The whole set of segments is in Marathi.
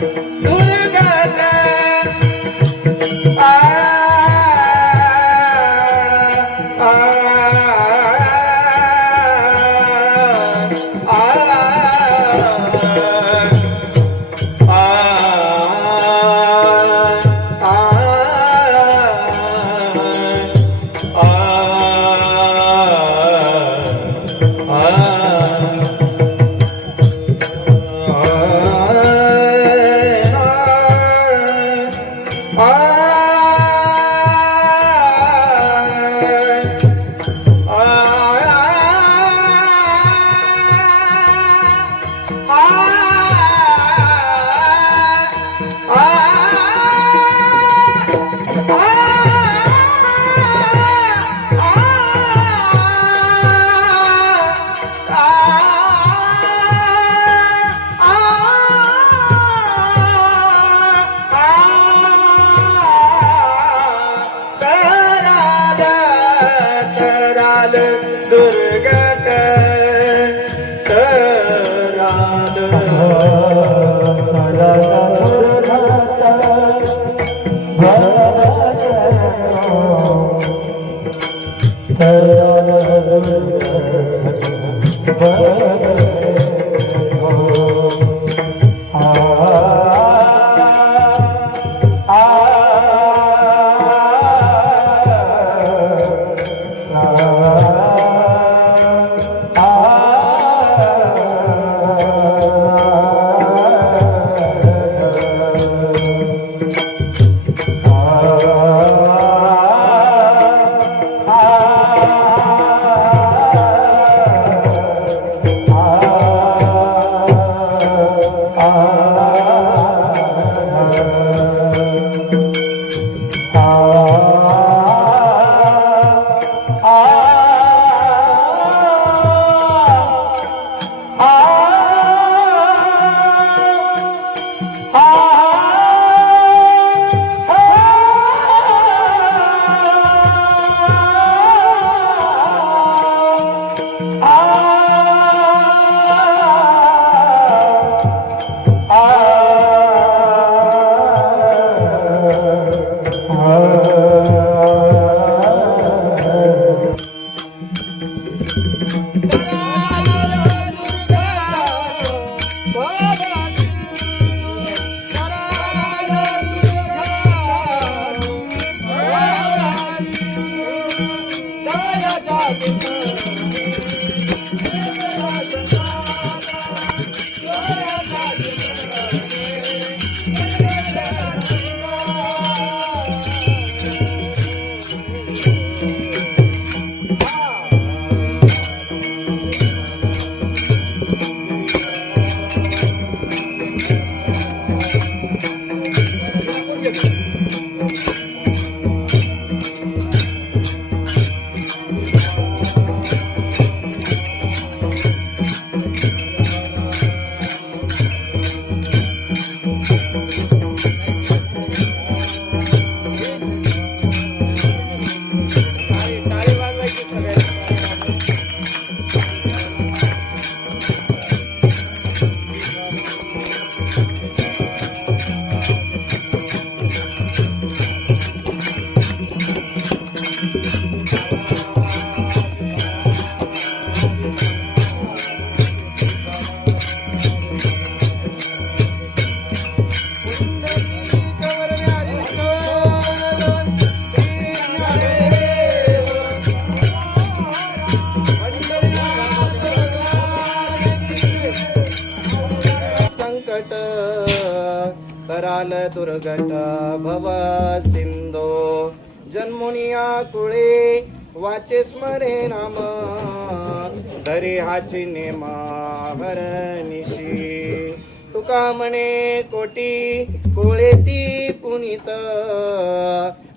दुर्गत आ दुर्गत कराल दुर्गट भव सिंधो जन्मुनिया कुळे वाचे स्मरे नाम धरे हाची नेमा हरनिशी तुका म्हणे कोटी कुळेती पुनीत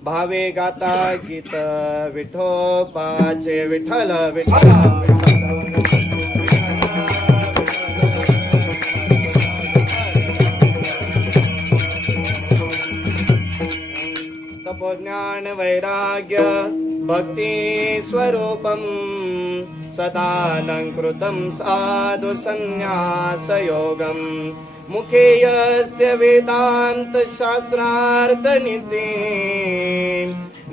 भावे गाता गीत विठोबाचे विठ्ठल विठ्ठल तपोज्ञान वैराग्य भक्ति स्वरूपम सदालंकृतं साधु संन्यास योगम मुखे यस्य वेदांत शास्त्रार्थ निते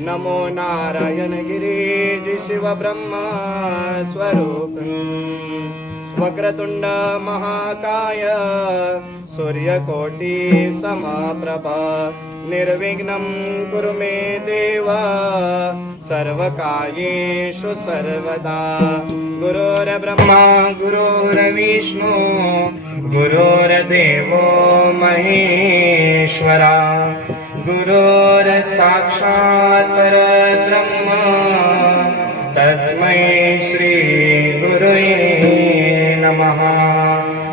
नमो नारायण गिरीज शिव ब्रह्मा स्वरूप वक्रतुंड महाकाय सूर्यकोटि समप्रभा निर्विघ्नं कुरु मे देव सर्वकार्येषु सर्वदा गुरुर्ब्रह्मा गुरुर्विष्णु गुरुर्देवो महेश्वरा गुरुर्साक्षात् परब्रह्म तस्मै श्री गुरुवे नमः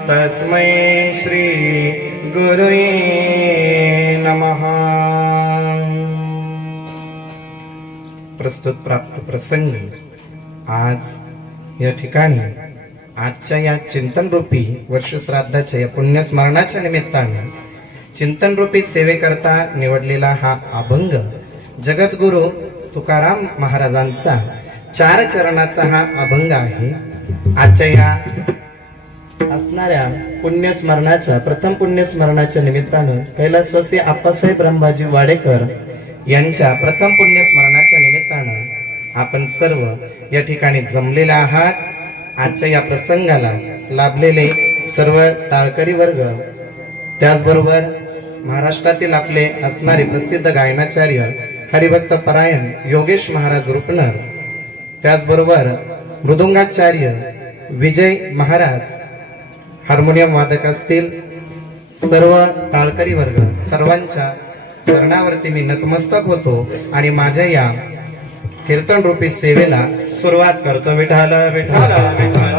तस्मै श्री गुरुवे नमः. प्रस्तुत प्राप्त प्रसंग आज या ठिकाणी आजच्या या चिंतनरूपी वर्षश्राद्धाच्या या पुण्यस्मरणाच्या निमित्ताने चिंतनरूपी सेवेकरता निवडलेला हा अभंग जगद्गुरु तुकाराम महाराजांचा 4 चरणाचा हा अभंग आहे. आजच्या या असणाऱ्या पुण्यस्मरणाच्या प्रथम पुण्यस्मरणाच्या निमित्तानं कैलासवासी आप्पासाहेब ब्रह्माजी वाडेकर यांच्या प्रथम पुण्यस्मरणाच्या निमित्तानं आपण सर्व या ठिकाणी जमलेले आहात. आजच्या या प्रसंगाला लाभलेले सर्व टाळकरी वर्ग, त्याचबरोबर महाराष्ट्रातील आपले असणारे प्रसिद्ध गायनाचार्य हरिभक्त परायण योगेश महाराज रुपनर, त्याचबरोबर मृदुंगाचार्य विजय महाराज, हार्मोनियम वादक असतील, सर्व टाळकरी वर्ग सर्वांच्या चरणावरती मी नतमस्तक होतो आणि माझ्या या कीर्तन रूपी सेवेला सुरुवात करतो. विठाल विठाल विठाल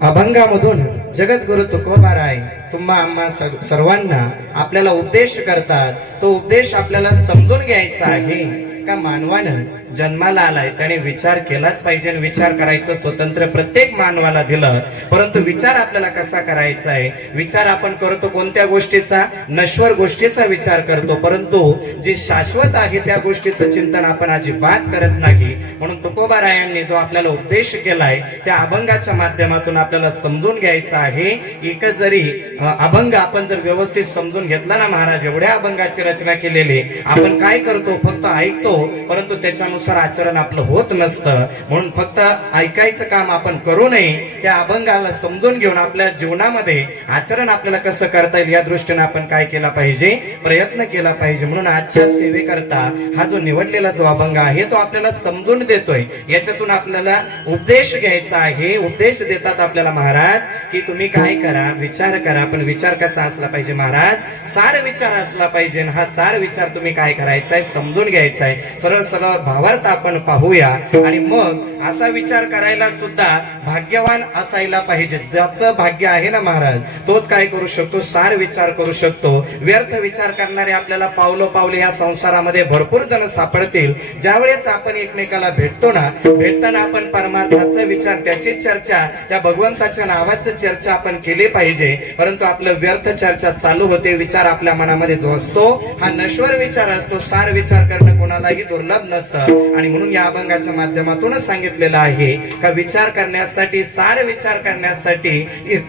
अभंगामधून जगद्गुरु तुकोबाराय तुम्हा आम्हा सर्वांना आपल्याला उपदेश करतात. तो उपदेश आपल्याला समजून घ्यायचा आहे का मानवानं जन्माला आलाय त्याने विचार केलाच पाहिजे. विचार करायचं स्वतंत्र प्रत्येक मानवाला दिलं, परंतु विचार आपल्याला कसा करायचा आहे. विचार आपण करतो कोणत्या गोष्टीचा? नश्वर गोष्टीचा विचार करतो, परंतु जे शाश्वत आहे त्या गोष्टीचं चिंतन आपण अजिबात करत नाही. म्हणून तुकोबारायांनी जो आपल्याला उपदेश केलाय त्या अभंगाच्या माध्यमातून आपल्याला समजून घ्यायचा आहे. एकच जरी अभंग आपण जर व्यवस्थित समजून घेतला ना, महाराज एवढ्या अभंगाची रचना केलेली, आपण काय करतो? फक्त ऐकतो, परंतु त्याच्यानुसार आचरण आपलं होत नसतं. म्हणून फक्त ऐकायचं काम आपण करू नये, त्या अभंगाला समजून घेऊन आपल्या जीवनामध्ये आचरण आपल्याला कसं करता येईल या दृष्टीने आपण काय केला पाहिजे? प्रयत्न केला पाहिजे. म्हणून आजच्या सेवेकरता हा जो निवडलेला जो अभंग आहे तो आपल्याला समजून देतोय. याच्यातून आपल्याला उपदेश घ्यायचा आहे. उपदेश देतात आपल्याला महाराज की तुम्ही काय करा, विचार करा. पण विचार कसा असला पाहिजे महाराज? सार विचार असला पाहिजे. हा सार विचार तुम्ही काय करायचा आहे? समजून घ्यायचा आहे. सरळ सरळ भावार्थ आपण पाहूया आणि मग असा विचार करायला सुद्धा भाग्यवान असायला पाहिजे. ज्याचं भाग्य आहे ना महाराज, तोच काय करू शकतो? सार विचार करू शकतो. व्यर्थ विचार करणारे आपल्याला पावले या संसारामध्ये भरपूर जण सापडतील. ज्यावेळेस आपण एकमेकाला भेटतो ना, भेटताना आपण परमार्थाचा विचार, त्याची चर्चा, त्या भगवंताच्या नावाचं चर्चा आपण केली पाहिजे. परंतु आपलं व्यर्थ चर्चा चालू होते. विचार आपल्या मनामध्ये जो असतो हा नश्वर विचार असतो. सार विचार करणं कोणालाही दुर्लभ नसतं. आणि म्हणून या अभंगाच्या माध्यमातूनच सांगितलेलं आहे का विचार करण्यासाठी, सार विचार करण्यासाठी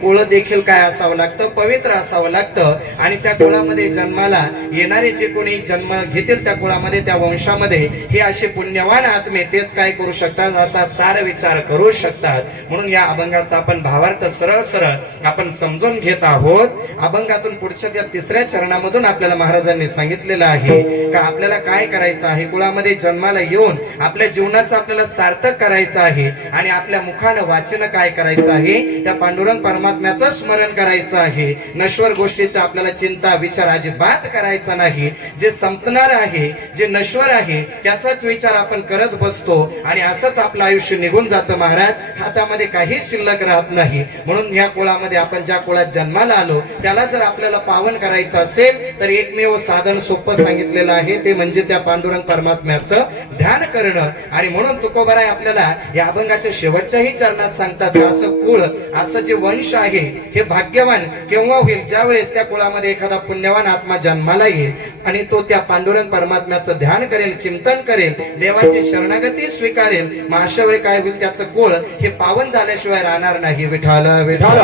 कुळ देखील काय असावं लागतं? पवित्र असावं लागतं. आणि त्या कुळामध्ये जन्माला येणारे जे कोणी जन्म घेतील त्या कुळामध्ये, त्या वंशामध्ये हे असे पुण्यवान आत्मे तेच काय करू शकतात? असा सार विचार करू शकतात. म्हणून या अभंगाचा आपण भावार्थ सरळ सरळ आपण समजून घेत आहोत. अभंगातून पुढच्या त्या 3ऱ्या चरणामधून आपल्याला महाराजांनी सांगितलेलं आहे का आपल्याला काय करायचं आहे? कुळामध्ये जन्माला येऊन आपल्या जीवनाचं आपल्याला सार्थक करायचं आहे. आणि आपल्या मुखानं वाचन काय करायचं आहे? त्या पांडुरंग परमात्म्याचं स्मरण करायचं आहे. नश्वर गोष्टीचा आपल्याला चिंता विचार अजिबात करायचा नाही. जे संपणार आहे, जे नश्वर आहे त्याचाच विचार आपण करत बसतो आणि असंच आपलं आयुष्य निघून जातं महाराज. हातामध्ये काही शिल्लक राहत नाही. म्हणून या कुळामध्ये आपण ज्या कुळात जन्माला आलो त्याला जर आपल्याला पावन करायचं असेल तर एकमेव साधन सोपं सांगितलेलं आहे, ते म्हणजे त्या पांडुरंग परमात्म्याचं ध्यान करणं. आणि म्हणून तुकोबाराय आपल्याला आपल्याला या अभंगाच्या शेवटच्याही चरणात सांगतात, असं कुळ, असं जे वंश आहे हे भाग्यवान केव्हा होईल, ज्या वेळेस त्या कुळामध्ये एखादा पुण्यवान आत्मा जन्माला येईल आणि तो त्या पांडुरंग परमात्म्याचं ध्यान करेल, चिंतन करेल, देवाची शरणागती स्वीकारेल. मग अशा वेळी काय होईल, त्याचं कुळ हे पावन झाल्याशिवाय राहणार नाही. विठाल विठाल.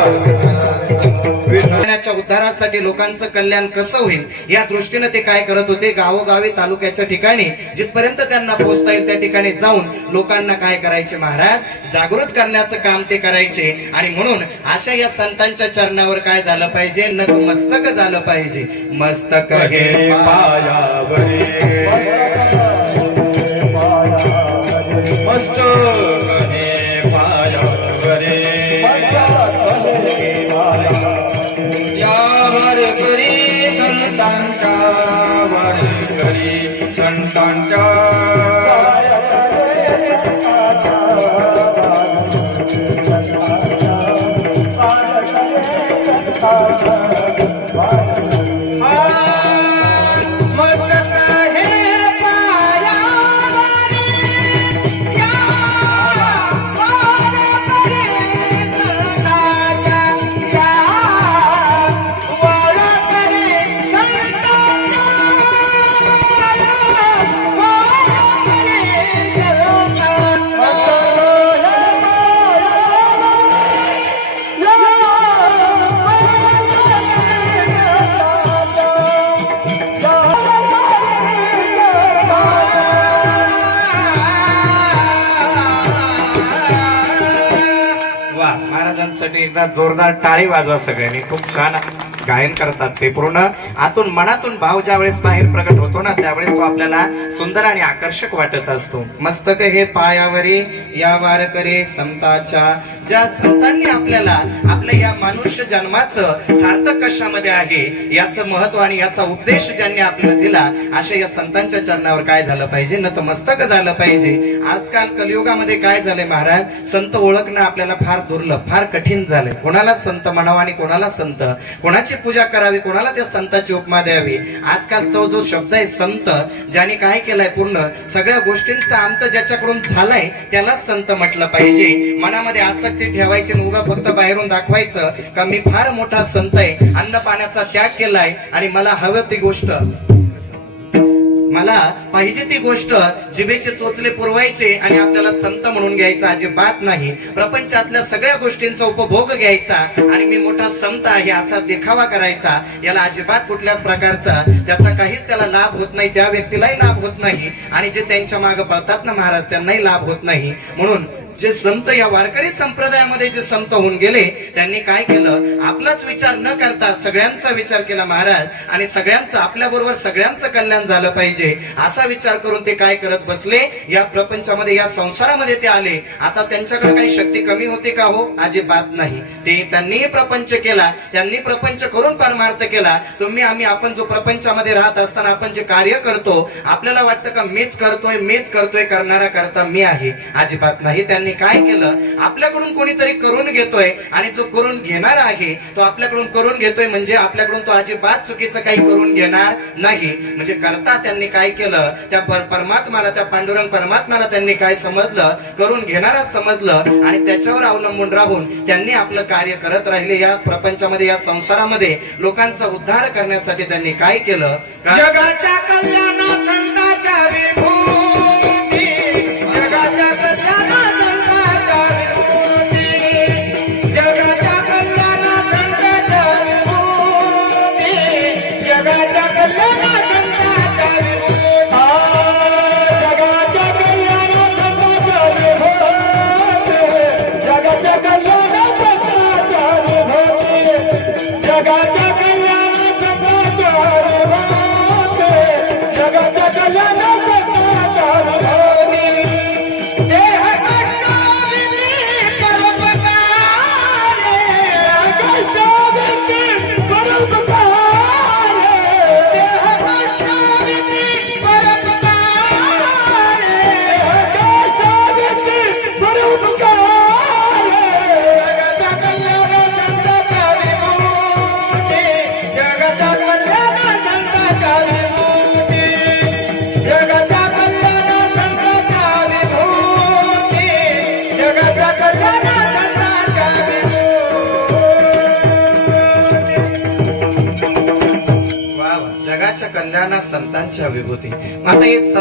विठालाच्या उद्धारासाठी लोकांचं कल्याण कसं होईल या दृष्टीने ते काय करत होते, गावोगावी तालुक्याच्या ठिकाणी जिथपर्यंत त्यांना पोहोचता येईल त्या ठिकाणी जाऊन लोकांना काय करायचे महाराज, जागृत करण्याचं काम ते करायचे. आणि म्हणून अशा या संतांच्या चरणावर काय झालं पाहिजे, नतमस्तक झालं पाहिजे. मस्तक हे पायावरी मस्त हे पायावरी यावर करी संतांच्या वर करी संतांच्या महाराजांसाठी एकदा जोरदार टाळी वाजवा सगळ्यांनी. खूप छान गायन करतात ते. पूर्ण आतून मनातून भाव ज्या वेळेस बाहेर प्रकट होतो ना, त्यावेळेस तो आपल्याला सुंदर आणि आकर्षक वाटत असतो. मस्तक हे पायावरी या वारकरी संताच्या. ज्या संतांनी आपल्याला आपल्या या मनुष्य जन्माचं सार्थक कशामध्ये आहे याचं महत्व आणि याचा उपदेश ज्यांनी आपल्याला दिला, अशा या संतांच्या चरणावर काय झालं पाहिजे, नतमस्तक झालं पाहिजे. आजकाल कलियुगामध्ये काय झालंय महाराज, संत ओळखणं आपल्याला फार दुर्लभ, फार कठीण झालंय. कोणाला संत म्हणावं आणि कोणाला संत, कोणाची पूजा करावी, कोणाला त्या संताची उपमा द्यावी. आजकाल तो जो शब्द आहे संत, ज्याने काय केलाय, पूर्ण सगळ्या गोष्टींचा अंत ज्याच्याकडून झालाय त्यालाच संत म्हटलं पाहिजे. मनामध्ये आसक्ती ठेवायची, उगा फक्त बाहेरून दाखवायचं का मी फार मोठा संत आहे, अन्न पाण्याचा त्याग केलाय आणि मला हवं ती गोष्ट, मला पाहिजे ती गोष्ट जिभेचे चोचले पुरवायचे आणि आपल्याला संत म्हणून घ्यायचा अजिबात नाही. प्रपंचातल्या सगळ्या गोष्टींचा उपभोग घ्यायचा आणि मी मोठा संत आहे असा देखावा करायचा, याला अजिबात कुठल्याच प्रकारचा त्याचा काहीच त्याला लाभ होत नाही, त्या व्यक्तीलाही लाभ होत नाही आणि जे त्यांच्या मागे पळतात ना महाराज त्यांनाही लाभ होत नाही. म्हणून जे संत या वारकरी संप्रदायामध्ये जे संत होऊन गेले त्यांनी काय केलं, आपलाच विचार न करता सगळ्यांचा विचार केला महाराज, आणि सगळ्यांचं आपल्या बरोबर सगळ्यांचं कल्याण झालं पाहिजे असा विचार करून ते काय करत बसले, या प्रपंचामध्ये या संसारामध्ये ते आले. आता त्यांच्याकडे काही शक्ती कमी होते का हो, अजिबात नाही. ते त्यांनी प्रपंच केला, त्यांनी प्रपंच करून परमार्थ केला. तुम्ही आम्ही आपण जो प्रपंचामध्ये राहत असताना आपण जे कार्य करतो आपल्याला वाटतं का मीच करतोय, करणारा करता मी आहे, अजिबात नाही. त्यांनी काय केलं, आपल्याकडून कोणीतरी करून घेतोय आणि जो करून घेणार आहे तो आपल्याकडून करून घेतोय, म्हणजे आपल्याकडून तो अजिबात चुकीचं काही करून घेणार नाही. म्हणजे करता त्यांनी काय केलं, त्या परमात्म्याला, त्या पांडुरंग परमात्म्याला त्यांनी काय समजलं, करून घेणारा समजलं आणि त्याच्यावर अवलंबून राहून त्यांनी आपलं कार्य करत राहिले. या प्रपंचामध्ये या संसारामध्ये लोकांचा उद्धार करण्यासाठी त्यांनी काय केलं, जगाच्या कल्याण संतांच्या विभूती, जगाच्या कल्याण संतांच्या विभूती, जगाच्या कल्याण संतांच्या विभूती, जगाच्या कल्याण संतांच्या विभूती, जगाच्या कल्याण संतांच्या विभूती, जगाच्या कल्याण संतांच्या विभूती, जगाच्या कल्याण संतांच्या विभूती, जगाच्या जगाच्या कल्याणात संतांच्या विभूती. आता हे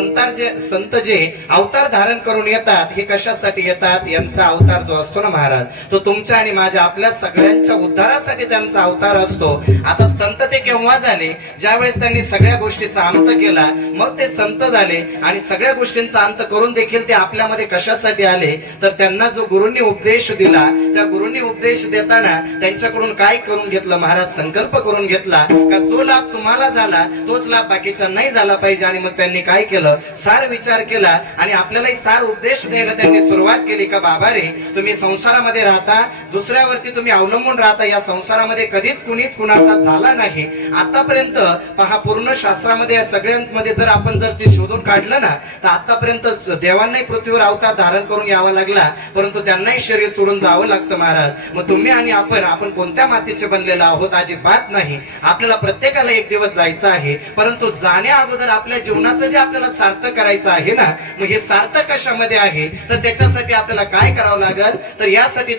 संत जे अवतार धारण करून येतात, हे कशासाठी येतात? यांचा अवतार जो असतो ना महाराज, तो तुमच्या आणि माझ्या आपल्या सगळ्यांच्या उद्धारासाठी त्यांचा अवतार असतो. आता संत ते केव्हा झाले? ज्यावेळेस त्यांनी सगळ्या गोष्टीचा अंत केला, मग ते संत झाले. आणि सगळ्या गोष्टींचा अंत करून देखील ते आपल्यामध्ये कशासाठी आले? तर त्यांना जो गुरूंनी उपदेश दिला, त्या गुरूंनी उपदेश देताना त्यांच्याकडून काय करून घेतलं महाराज? संकल्प करून घेतला का जो लाभ तुम्हाला झाला तोच लाभ बाकीच्या नाही झाला पाहिजे. आणि मग त्यांनी काय केलं? सार विचार केला आणि आपल्यालाही सार उपदेश द्यायला त्यांनी सुरुवात केली का बाबा रे, तुम्ही संसारामध्ये राहता, दुसऱ्यावरती तुम्ही अवलंबून राहता. या संसारामध्ये कधीच कुणीच कुणाचा झाला नाही आतापर्यंत. पहा, पूर्ण शास्त्रामध्ये या सगळ्यांमध्ये जर आपण ते शोधून काढलं ना, तर आतापर्यंत देवांनाही पृथ्वीवर अवतार धारण करून यावा लागला, परंतु त्यांनाही शरीर सोडून जावं लागतं महाराज. मग तुम्ही आणि आपण कोणत्या मातीचे बनलेलो आहोत? अजिबात नाही. आपल्याला प्रत्येकाला एक दिवस जायचं आहे, परंतु जाण्या अगोदर आपल्या जीवनाचं जे आपल्याला सार्थक करायचं आहे ना, मग हे सार्थक कशामध्ये आहे? तर त्याच्यासाठी आपल्याला काय करावं लागेल? तर यासाठी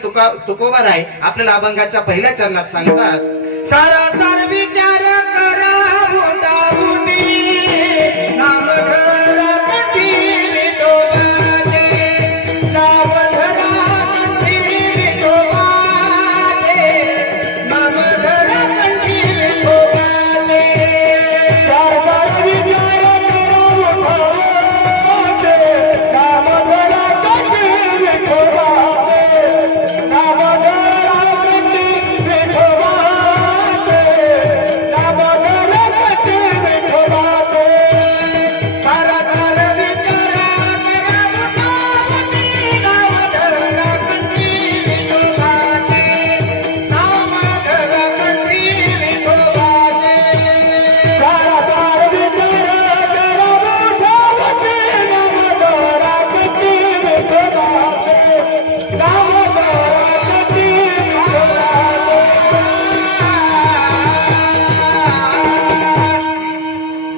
तुकोबाराय आपल्याला अभंगाच्या पहिल्या चरणात सांगतात, सारासार विचार करा उठाउठी, नाम धरा कंठी विठोबाचे, नाम धरा कंठी विठोबाचे, नाम धरा कंठी विठोबाचे. सारासार विचार करा उठाउठी, नाम धरा कंठी विठोबाचे, नाम धरा कंठी विठोबाचे, नाम धरा कंठी विठोबाचे. सारासार विचार करा उठाउठी, नाम धरा कंठी विठोबाचे, नाम धरा कंठी विठोबाचे. सारासार विचार करा उठाउठी, नाम धरा कंठी विठोबाचे, नाम धरा कंठी विठोबाचे.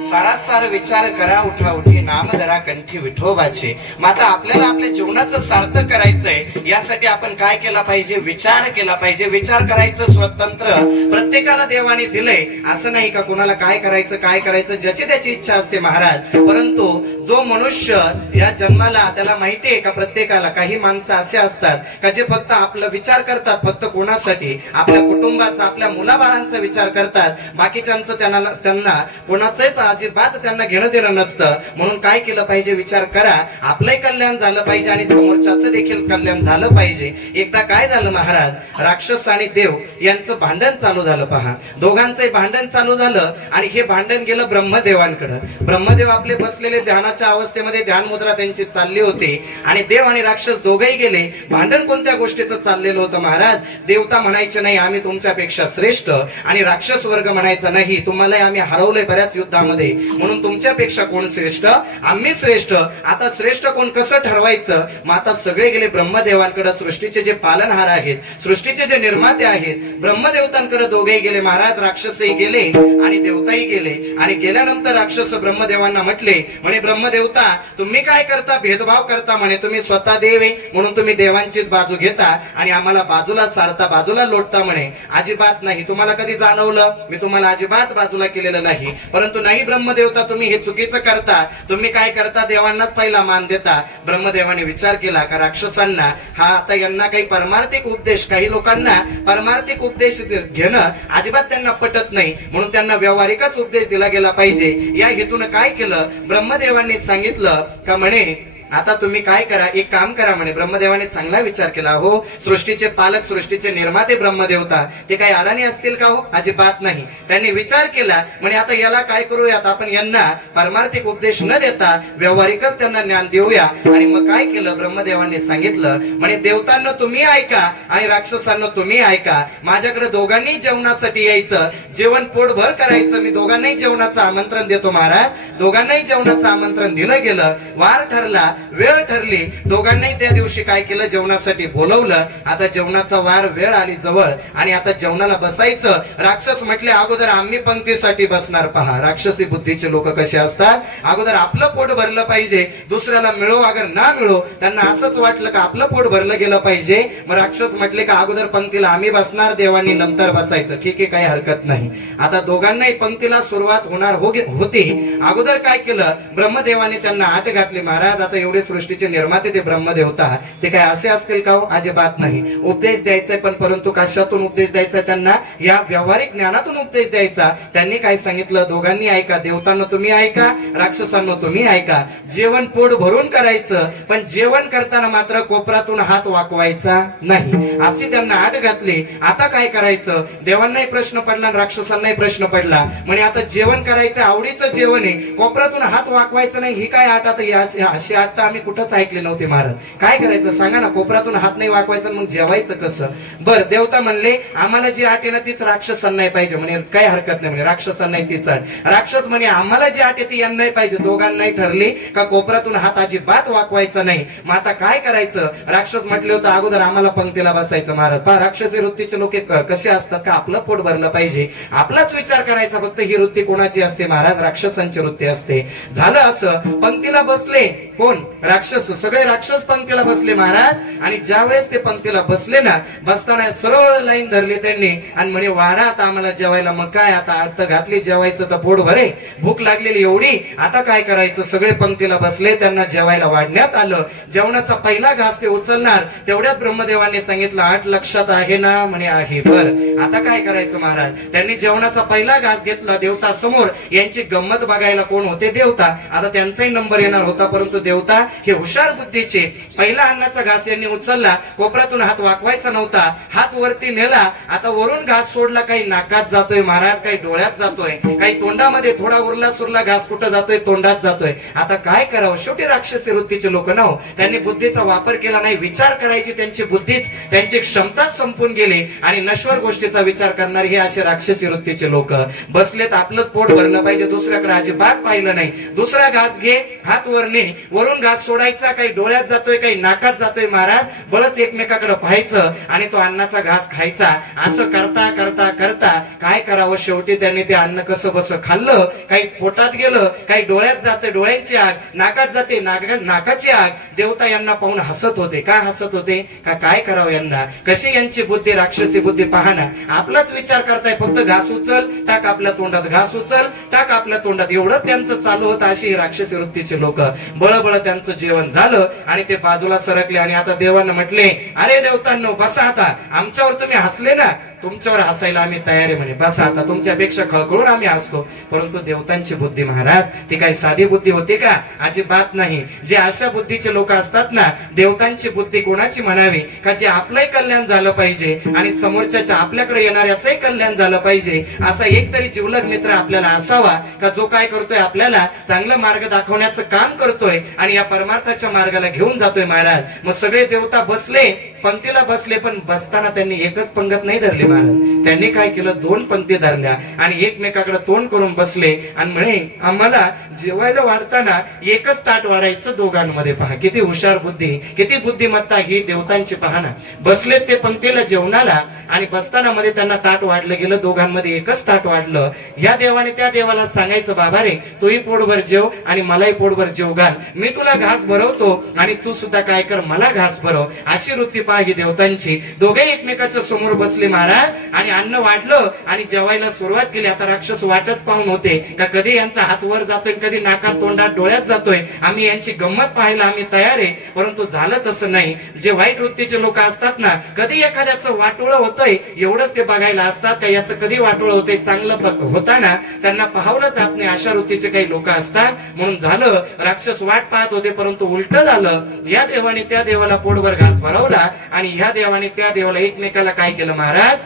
सारासार विचार करा उठाउठी, नाम धरा कंठी विठोबाचे. मग आता आपल्याला आपल्या जीवनाचं सार्थक करायचंय, यासाठी आपण काय केला पाहिजे? विचार केला पाहिजे. विचार करायचं स्वतंत्र प्रत्येकाला देवाने दिलंय. असं नाही का कोणाला काय करायचं ज्याची त्याची इच्छा असते महाराज. परंतु जो मनुष्य या जन्माला, त्याला माहितीये का प्रत्येकाला काही माणसं असे असतात का जे फक्त आपला विचार करतात, फक्त कोणासाठी? आपल्या कुटुंबाचा, आपल्या मुलाबाळांचा विचार करतात. बाकीच्यांचं त्यांना कोणाचंच अजिबात त्यांना घेणं देणं नसतं. म्हणून काय केलं पाहिजे? विचार करा. आपलंही कल्याण झालं पाहिजे आणि समोरच्याचं देखील कल्याण झालं पाहिजे. एकदा काय झालं महाराज, राक्षस आणि देव यांचं भांडण चालू झालं. पहा, दोघांचंही भांडण चालू झालं आणि हे भांडण गेलं ब्रह्मदेवांकडे. ब्रह्मदेव आपले बसलेले ध्यानाच्या अवस्थेमध्ये, ध्यान मुद्रा त्यांची चालली होती आणि देव आणि राक्षस दोघेही गेले. भांडण कोणत्या गोष्टीचं चाललेलं होतं महाराज? देवता म्हणायचे नाही आम्ही तुमच्यापेक्षा श्रेष्ठ, आणि राक्षस वर्ग म्हणायचा नाही तुम्हाला आम्ही हरवलंय बऱ्याच युद्धामध्ये, म्हणून तुमच्यापेक्षा कोण श्रेष्ठ? आम्ही श्रेष्ठ. आता श्रेष्ठ कोण कसं ठरवायचं? मग आता सगळे गेले ब्रह्मदेवांकडे. सृष्टीचे जे पालनहार आहेत, सृष्टीचे जे निर्माते आहेत, ब्रह्मदेवतांकडे दोघेही गेले महाराज. राक्षसही गेले आणि देवताही गेले. आणि गेल्यानंतर राक्षस ब्रह्मदेवांना म्हणे ब्रह्मदेवता तुम्ही काय करता? भेदभाव करता म्हणे. तुम्ही स्वतः देव आहे म्हणून तुम्ही देवांचीच बाजू घेता आणि आम्हाला बाजूला सारता, बाजूला लोटता म्हणे. अजिबात नाही. तुम्हाला कधी जाणवलं? मी तुम्हाला अजिबात बाजूला केलेलं नाही. परंतु नाही ब्रह्मदेवता, तुम्ही हे चुकीचं करता. तुम्ही काय करता? देवांनाच पहिला मान देता. ब्रह्मदेवाने विचार केला का राक्षसांना आता यांना काही परमार्थिक उपदेश, काही लोकांना परमार्थिक उपदेश घेणं अजिबात त्यांना पटत नाही, म्हणून त्यांना व्यावहारिकच उपदेश दिला गेला पाहिजे. या हेतून काय केलं? ब्रह्मदेवांनी सांगितलं का म्हणे आता तुम्ही काय करा, एक काम करा म्हणे. ब्रह्मदेवाने चांगला विचार केला. हो, सृष्टीचे पालक, सृष्टीचे निर्माते ब्रह्मदेवता ते काही अडाणी असतील का? हो, अजिबात नाही. त्यांनी विचार केला म्हणे आता याला काय करूयात, आपण यांना परमार्थिक उपदेश न देता व्यावहारिकच त्यांना ज्ञान देऊया. आणि मग काय केलं? ब्रह्मदेवांनी सांगितलं म्हणे देवतांना तुम्ही ऐका आणि राक्षसांना तुम्ही ऐका. माझ्याकडे दोघांनी जेवणासाठी यायचं, जेवण पोटभर करायचं. मी दोघांनाही जेवणाचं आमंत्रण देतो महाराज. दोघांनाही जेवणाचं आमंत्रण दिलं गेलं. वार ठरला वेळ ठरली. दोघांनाही त्या दिवशी काय केलं, जेवणासाठी बोलवलं. आता जेवणाचा वार वेळ आली जवळ आणि आता जेवणाला बसायचं. राक्षस म्हटले अगोदर आम्ही पंक्तीसाठी बसणार. पहा राक्षसी बुद्धीचे लोक कसे असतात, अगोदर आपलं पोट भरलं पाहिजे, दुसऱ्याला मिळो अगर ना मिळो. त्यांना असंच वाटलं का आपलं पोट भरलं गेलं पाहिजे. मग राक्षस म्हटले का अगोदर पंक्तीला आम्ही बसणार, देवांनी नंतर बसायचं. ठीक आहे, काही हरकत नाही. आता दोघांनाही पंक्तीला सुरुवात होणार होती. अगोदर काय केलं, ब्रह्मदेवाने त्यांना आट घातली. महाराज आता एवढे सृष्टीचे निर्माते ते ब्रह्मदेव होता, ते काय असे असतील का? अजिबात नाही. उपदेश द्यायचाय, पण परंतु कशातून उपदेश द्यायचा त्यांना? या व्यावहारिक ज्ञानातून उपदेश द्यायचा. त्यांनी काय सांगितलं, दोघांनी ऐका, देवतांना तुम्ही ऐका, राक्षसांना तुम्ही ऐका. जेवण पोट भरून करायचं, पण जेवण करताना मात्र कोपरातून हात वाकवायचा नाही, अशी त्यांना आट घातली. आता काय करायचं? देवांनाही प्रश्न पडला आणि राक्षसांनाही प्रश्न पडला. म्हणजे आता जेवण करायचं, आवडीचं जेवण आहे, कोपऱ्यातून हात वाकवायचं नाही. ही काय आट? आता अशी आट तर आम्ही कुठंच ऐकली नव्हती. महाराज काय करायचं सांगा ना, कोपऱ्यातून हात नाही वाकवायचं, मग जेवायचं कसं? बर देवता म्हणले आम्हाला जी आट आहे ना तीच राक्षसांनाही पाहिजे. म्हणे काही हरकत नाही, म्हणे राक्षसांनाही तीच आट. राक्षस म्हणे आम्हाला जी आट येते यांनाही पाहिजे. दोघांनाही ठरली का कोपऱ्यातून हात अजिबात वाकवायचा नाही. मग आता काय करायचं? राक्षस म्हटले होतं अगोदर आम्हाला पंक्तीला बसायचं. महाराज पहा राक्षसी वृत्तीचे लोक कसे असतात का आपलं पोट भरलं पाहिजे, आपलाच विचार करायचा फक्त. ही वृत्ती कोणाची असते महाराज? राक्षसांची वृत्ती असते. झालं असं, पंक्तीला बसले. कोण? राक्षस. सगळे राक्षस पंक्तीला बसले महाराज. आणि ज्या वेळेस ते पंक्तीला बसले ना, बसताना सरळ लाईन धरली त्यांनी आणि म्हणे वाढा आता आम्हाला जेवायला. मग काय आता अर्थ घातली, जेवायचं तर पोट भरे, भूक लागलेली एवढी. आता काय करायचं? सगळे पंक्तीला बसले, त्यांना जेवायला वाढण्यात आलं. जेवणाचा पहिला घास ते उचलणार, तेवढ्यात ब्रह्मदेवाने सांगितलं आठ लक्षात आहे ना? म्हणे आहे. बर आता काय करायचं महाराज? त्यांनी जेवणाचा पहिला घास घेतला देवता समोर. यांची गंमत बघायला कोण होते? देवता. आता त्यांचाही नंबर येणार होता, परंतु देवता हे हुशार बुद्धीचे. पहिला अन्नाचा घास यांनी उचलला, कोपऱ्यातून हात वाकवायचा नव्हता, हात वरती नेला. आता वरून घास सोडला, काही नाकात जातोय महाराज, काही डोळ्यात जातोय, काही तोंडामध्ये. थोडा उरला सुरला घास कुठं जातोय? तोंडात जातोय. आता काय करावं? शेवटी राक्षसी वृत्तीचे लोक ना हो, त्यांनी बुद्धीचा वापर केला नाही. विचार करायची त्यांची बुद्धीच, त्यांची क्षमता संपून गेली आणि नश्वर गोष्टीचा विचार करणारे हे असे राक्षसी वृत्तीचे लोक बसलेत. आपलंच पोट भरलं पाहिजे, दुसऱ्याकडे अजिबात पाहिलं नाही. दुसरा घास घे, हात वर ने, वरून घास सोडायचा, काही डोळ्यात जातोय, काही नाकात जातोय. महाराज बळच एकमेकाकडे पाहायचं आणि तो अन्नाचा घास खायचा. असं करता करता करता काय करावं? शेवटी त्यांनी ते अन्न कसं बस खाल्लं. काही पोटात गेलं, काही डोळ्यात जाते, डोळ्यांची आग, नाकात जाते, नाकाची आग. देवता यांना पाहून हसत होते. काय हसत होते? का काय करावं यांना? कशी यांची बुद्धी, राक्षसी बुद्धी. पहा ना, आपलाच विचार करताय, फक्त घास उचल टाक आपल्या तोंडात, घास उचल टाक आपल्या तोंडात, एवढंच त्यांचं चालू होतं. अशी राक्षसी वृत्तीचे लोक. बळबळ त्यांचं जेवण झालं आणि ते बाजूला सरकले आणि आता देवांना म्हटले अरे देवतांनो बसा, आता आमच्यावर तुम्ही हसले ना, तुमच्यावर हसायला आम्ही तयार आहे. म्हणे बसा आता, तुमच्यापेक्षा खळखळून आम्ही हसतो. परंतु देवतांची बुद्धी महाराज ती काही साधी बुद्धी होती का? अजिबात नाही. जे अशा बुद्धीचे लोक असतात ना, देवतांची बुद्धी कोणाची म्हणावी का? जे आपलंही कल्याण झालं पाहिजे आणि समोरच्याच्या आपल्याकडे येणाऱ्याचंही कल्याण झालं पाहिजे, असा एक तरी जिवलग मित्र आपल्याला असावा का जो काय करतोय, आपल्याला चांगलं मार्ग दाखवण्याचं काम करतोय आणि या परमार्थाच्या मार्गाला घेऊन जातोय. महाराज मग सगळे देवता बसले, पंक्तीला बसले, पण बसताना त्यांनी एकच पंगत नाही धरली महाराज. त्यांनी काय केलं? दोन पंक्ती धरल्या आणि एकमेकाकडे तोंड करून बसले आणि म्हणे आम्हाला जेवायला वाढताना एकच ताट वाढायचं दोघांमध्ये. पहा किती हुशार बुद्धी, किती बुद्धिमत्ता ही देवतांची. पहा ना, बसले ते पंक्तीला जेवणाला आणि बसताना मध्ये त्यांना ताट वाढलं गेलं, दोघांमध्ये एकच ताट वाढलं. या देवाने त्या देवाला सांगायचं बाबा रे, तूही पोटभर जेव आणि मलाही पोटभर जेव घाल, मी तुला घास भरवतो आणि तू सुद्धा काय कर, मला घास भरव. अशी वृत्ती पहा ही देवतांची. दोघे एकमेकाच्या समोर बसले महाराज आणि अन्न वाढलं आणि जेवायला सुरुवात केली. आता राक्षस वाटच पाहून होते का कधी यांचा हात वर जातोय, कधी नाकात तोंडात डोळ्यात जातोय. आम्ही यांची गंमत पाहायला आम्ही तयार आहे. परंतु झालं तसं नाही. जे वाईट वृत्तीचे लोक असतात ना, कधी एखाद्याचं वाटोळं होतंय एवढंच ते बघायला असतात का याचं कधी वाटोळं होतंय, चांगलं होताना त्यांना पाहावलं जात नाही. अशा वृत्तीचे काही लोक असतात. म्हणून झालं, राक्षस वाट पाहत होते परंतु उलट झालं. या देवाने त्या देवाला पोटभर घास भरवला आणि ह्या देवाने त्या देवाला एकमेकाला काय केलं महाराज?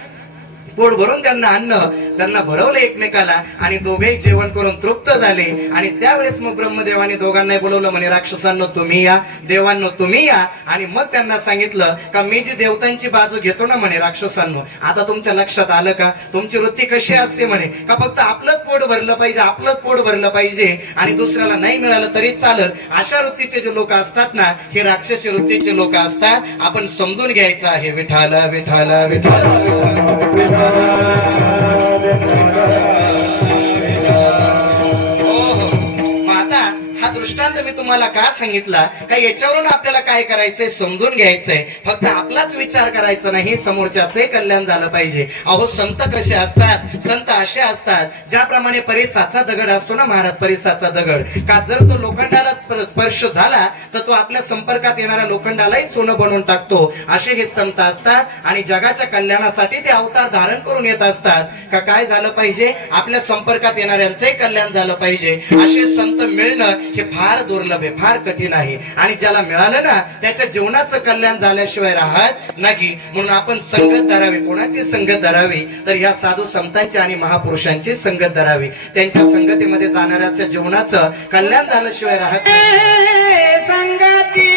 पोट भरून त्यांना अन्न त्यांना भरवलं एकमेकाला आणि दोघेही जेवण करून तृप्त झाले. आणि त्यावेळेस मग ब्रह्मदेवाने दोघांनाही बोलवलं, म्हणे राक्षसांनो तुम्ही या, देवांनो तुम्ही या. आणि मग त्यांना सांगितलं का मी जी देवतांची बाजू घेतो ना म्हणे राक्षसांनो, आता तुमच्या लक्षात आलं का तुमची वृत्ती कशी असते म्हणे, का फक्त आपलंच पोट भरलं पाहिजे, आपलंच पोट भरलं पाहिजे आणि दुसऱ्याला नाही मिळालं तरी चालेल. अशा वृत्तीचे जे लोक असतात ना, हे राक्षसी वृत्तीचे लोक असतात. आपण समजून घ्यायचं आहे. विठाला विठाला विठाला हा दृष्टांत मी तुम्हाला का सांगितला, का याच्यावरून आपल्याला काय करायचंय समजून घ्यायचंय. फक्त आपलाच विचार करायचा नाही, समोरच्याचे कल्याण झालं पाहिजे. अहो संत कसे असतात, संत असे असतात ज्याप्रमाणे परिसाचा दगड असतो ना महाराज, परिसाचा दगड, का जर तो लोखंडाला स्पर्श झाला तर तो आपल्या संपर्कात येणाऱ्या लोखंडालाही सोनं बनवून टाकतो. असे हे संत असतात आणि जगाच्या कल्याणासाठी ते अवतार धारण करून येत असतात. का काय झालं पाहिजे, आपल्या संपर्कात येणाऱ्यांचे कल्याण झालं पाहिजे. असे संत मिळणं हे फार दुर्लभ आहे, फार कठीण आहे. आणि ज्याला मिळालं ना त्याच्या जीवनाचं कल्याण झाल्याशिवाय राहत नाही. म्हणून आपण संगत धरावी. कोणाची संगत धरावी, तर या साधू संतांची आणि महापुरुषांची संगत धरावी. त्यांच्या संगतीमध्ये जाणाऱ्याच्या जीवनाचं कल्याण झाल्याशिवाय राहत नाही. संगती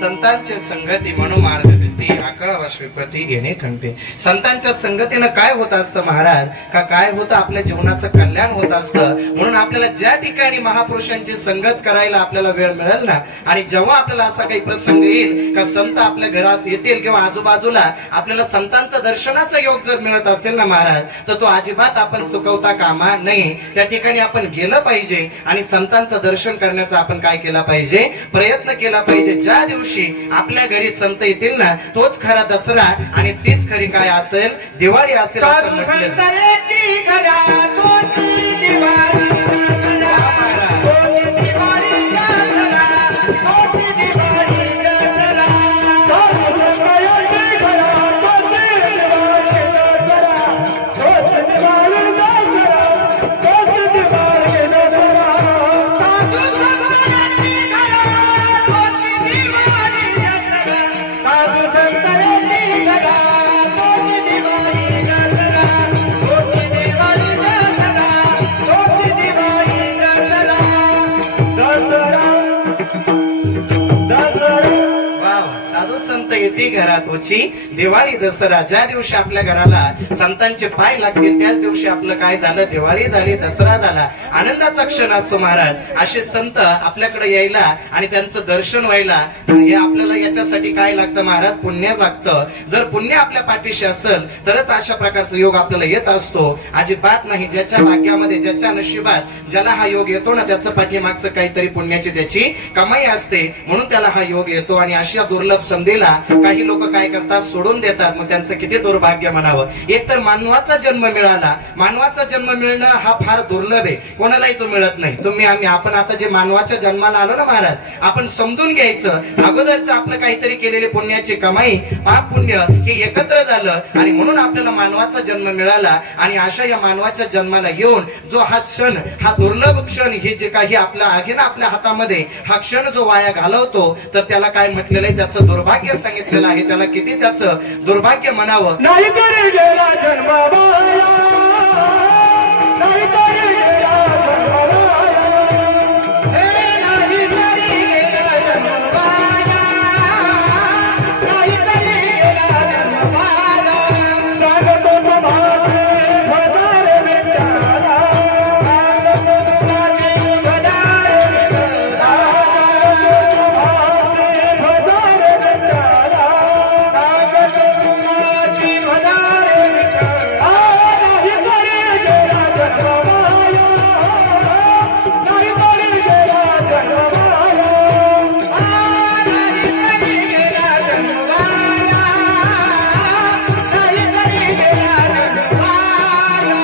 संतांचे संगती मनोमार्ग गती आकळावा श्रीपती घेणे कंटे. संतांच्या संगतीनं काय होत असतं महाराज, का काय होतं, आपल्या जीवनाचं कल्याण होत असतं. म्हणून आपल्याला ज्या ठिकाणी महापुरुषांची संगत करायला आपल्याला वेळ मिळेल ना, आणि जेव्हा आपल्याला असा काही प्रसंग येईल का संत आपल्या घरात येतील किंवा आजूबाजूला आपल्याला संतांचं दर्शनाचा योग जर मिळत असेल ना महाराज, तर तो अजिबात आपण चुकवता कामा नाही. त्या ठिकाणी आपण गेलं पाहिजे आणि संतांचं दर्शन करण्याचा आपण काय केला पाहिजे, प्रयत्न केला पाहिजे. ज्या दिवशी आपल्या घरी संत येतील ना, तोच खरा दसरा आणि तीच खरी काय असेल, दिवाळी असेल. साधू संत येती घरा तोच दिवाळी दसरा, तोच दिवाळी दसरा, तोच दिवाळी दसरा. साधू संत येती घरा तोच दिवाळी दसरा, तोच दिवाळी दसरा, तोच दिवाळी दसरा. साधू संत येती घरा तोच दिवाळी दसरा, साधू संत येती घरा तोच दिवाळी दसरा, तोच दिवाळी दसरा, तोच दिवाळी साधू संत येते घरात होची दिवाळी दसरा. ज्या दिवशी आपल्या घराला संतांचे पाय लागतील त्याच दिवशी आपलं काय झालं, दिवाळी झाली, दसरा झाला, आनंदाचा क्षण असतो महाराज. असे संत आपल्याकडे यायला आणि त्यांचं दर्शन व्हायला हे आपल्याला याच्यासाठी काय लागतं महाराज, पुण्य लागतं. जर पुण्य आपल्या पाठीशी असेल तरच अशा प्रकारचा योग आपल्याला येत असतो. अजिबात नाही. ज्याच्या भाग्यामध्ये, ज्याच्या नशिबात ज्याला हा योग येतो ना, त्याचं पाठीमागचं काहीतरी पुण्याची त्याची कमाई असते, म्हणून त्याला हा योग येतो. आणि अशा दुर्लभ संधीला काही लोक काय करतात, सोडून देतात. मग त्यांचं किती दुर्भाग्य म्हणावं. एक तर मानवाचा जन्म मिळाला, मानवाचा जन्म मिळणं हा फार दुर्लभ आहे, कोणालाही तो मिळत नाही. आपण आता जे मानवाच्या जन्माला आलो ना महाराज, आपण समजून घ्यायचं अगोदरच आपलं काहीतरी केलेले पुण्याची कमाई, पाप पुण्य हे एकत्र झालं आणि म्हणून आपल्याला मानवाचा जन्म मिळाला. आणि अशा या मानवाच्या जन्माला येऊन जो हा क्षण, हा दुर्लभ क्षण, हे जे काही आपला आहे ना आपल्या हातामध्ये, हा क्षण जो वाया घालवतो तर त्याला काय म्हटलेलं आहे, त्याचं दुर्भाग्य सांगितलेलं आहे. त्याला किती त्याचं दुर्भाग्य म्हणावं. नाही तरी गेला जन्म वाया, नाही तरी गेला जन्म वाया, हे नाही तरी गेला जन्म वाया, नाही तरी गेला जन्म वाया. सांगतो तुम्हासी भदारे विठ्ठला, सांगतो तुम्हासी भदारे विठ्ठला, भदारे विठ्ठला, सांगतो तुम्हासी भदारे विठ्ठला. नाही तरी गेला जन्म वाया, नाही तरी गेला जन्म वाया, नाही तरी गेला जन्म वाया, नाही तरी गेला जन्म वाया.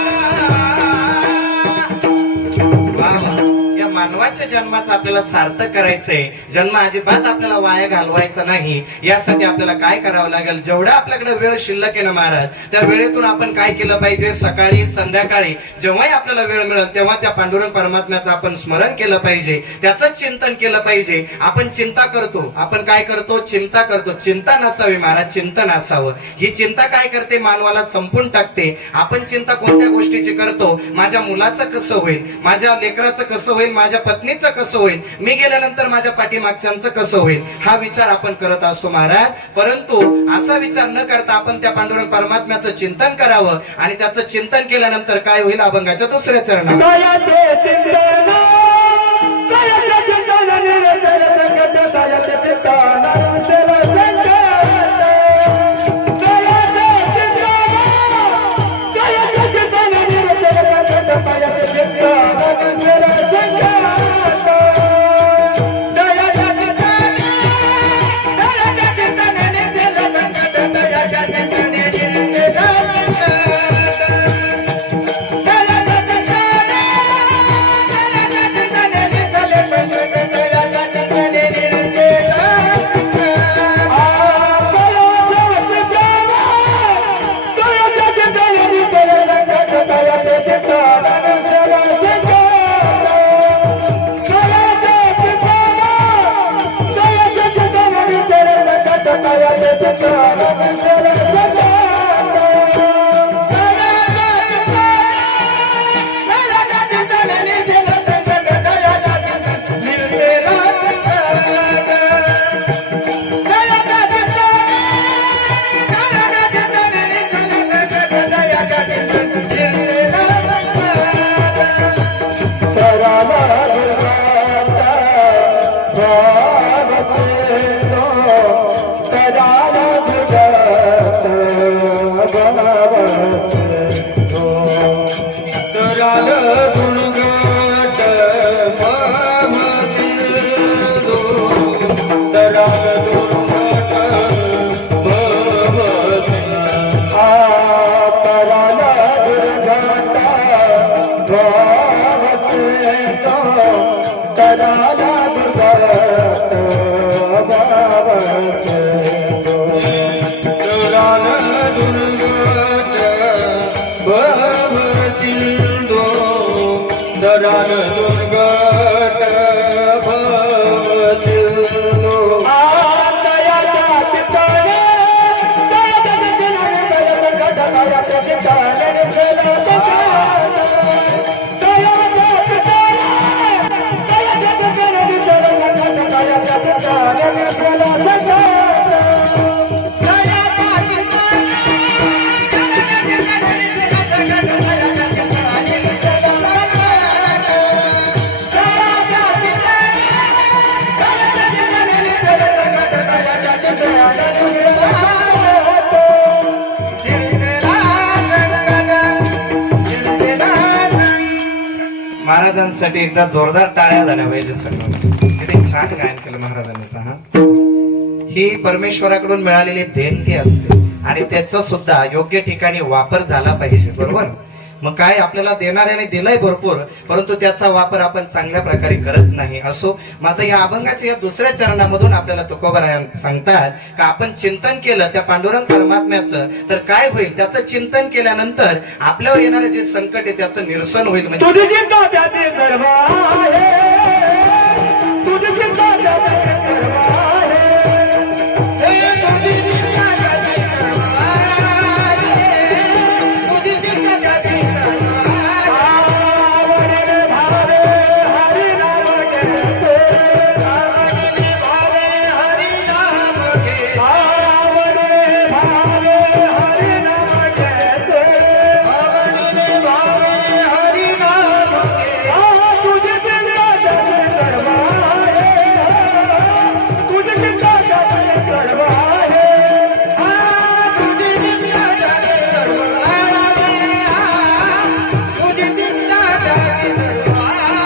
या मानवाच्या जन्माचं आपल्याला सार्थक करायचंय. जन्म अजिबात आपल्याला वाया घालवायचा नाही. यासाठी आपल्याला काय करावं लागेल, जेवढा आपल्याकडे वेळ शिल्लक आहे ना महाराज, त्या वेळेतून आपण काय केलं पाहिजे, सकाळी संध्याकाळी जेव्हाही आपल्याला वेळ मिळेल तेव्हा त्या पांडुरंग परमात्म्याचं आपण स्मरण केलं पाहिजे, त्याचं चिंतन केलं पाहिजे. आपण चिंता करतो, आपण काय करतो, चिंता करतो. चिंता नसावी महाराज, चिंतन असावं. ही चिंता काय करते, मानवाला संपून टाकते. आपण चिंता कोणत्या गोष्टीची करतो, माझ्या मुलाचं कसं होईल, माझ्या लेकराचं कसं होईल, माझ्या पत्नीचं कसं होईल, मी गेल्यानंतर माझ्या पाठीमागच्यांचं कसं होईल, हा विचार आपण करत असतो महाराज. परंतु असा विचार न करता आपण त्या पांडुरंग परमात्म्याचं चिंतन करावं. आणि त्याचं चिंतन केल्यानंतर काय होईल, अभंगाच्या दुसऱ्या चरणात दयाचे चिंतन, दयाचे चिंतन, निरंतर संगत, दयाचे चिंतन, निरंतर संगत, दयाचे चिंतन, दयाचे चिंतन, निरंतर संगत, दयाचे चिंतन, निरंतर संगत, दयाचे चिंतन, दयाचे चिंतन, निरंतर संगत, दयाचे चिंतन, निरंतर त्यांच्यासाठी एकदा जोरदार टाळ्या झाल्या पाहिजे सर्वांची. किती छान गायन केलं महाराजांनी पहा. ही परमेश्वराकडून मिळालेली देणगी असते आणि त्याचा सुद्धा योग्य ठिकाणी वापर झाला पाहिजे, बरोबर. मग काय आपल्याला देणाऱ्याने दिलंय भरपूर, परंतु त्याचा वापर आपण चांगल्या प्रकारे करत नाही. असो, मग आता या अभंगाच्या या दुसऱ्या चरणामधून आपल्याला तुकोबाराय सांगतात का आपण चिंतन केलं त्या पांडुरंग परमात्म्याचं तर काय होईल, त्याचं चिंतन केल्यानंतर आपल्यावर येणारे जे संकट आहे त्याचं निरसन होईल. म्हणजे तुझी चिंता त्याचे सर्व आहे, तुझी चिंता त्याचे सर्व आहे. हे तुझी चिंता त्याचे सर्व आहे, तुझी चिंता त्याचे सर्व आहे. आवडीने भावे हरी नाम घेते, आवडीने भावे हरी नाम घेते, आवडीने भावे हरी नाम घेते, आवडीने भावे हरी नाम घेते. तुझी चिंता त्याचे सर्व आहे, तुझी चिंता त्याचे सर्व आहे. तुझी चिंता त्याचे सर्व आहे, तुझी चिंता त्याचे सर्व आहे.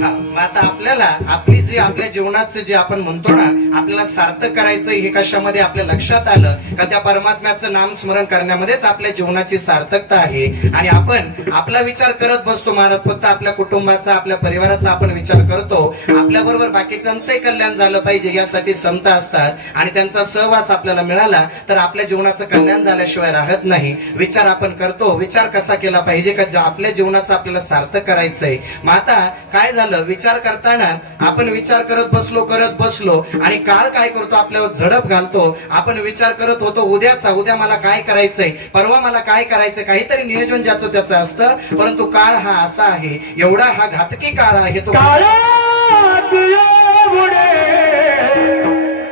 हा, मग आता आपल्याला आपली जी आपल्या जीवनाचं जे आपण म्हणतो ना आपल्याला सार्थक करायचं हे कशामध्ये आपल्या लक्षात आलं का त्या परमात्म्याचं नाम स्मरण करण्यामध्येच आपल्या जीवनाची सार्थकता आहे. आणि आपण आपला विचार करत बसतो महाराज, फक्त आपल्या कुटुंबाचा आपल्या परिवाराचा आपण विचार करतो. आपल्या बरोबर बाकीच्यांचंही कल्याण झालं पाहिजे यासाठी समता असतात आणि त्यांचा सहवास आपल्याला मिळाला तर आपल्या जीवनाचं कल्याण झाल्याशिवाय राहत नाही. विचार आपण करतो, विचार कसा केला पाहिजे का आपल्या जीवनाचं आपल्याला सार्थक करायचंय. मग आता काय झालं, विचार करताना आपण विचार करत बसलो आणि काळ काय करतो आपल्यावर झडप घालतो. आपण विचार करत होतो उद्या मला काय करायचंय, परवा मला काय करायचंय, काहीतरी नियोजन ज्याचं त्याचं असतं, परंतु काळ हा असा आहे, एवढा हा घातकी काळ आहे तो काळात एवढे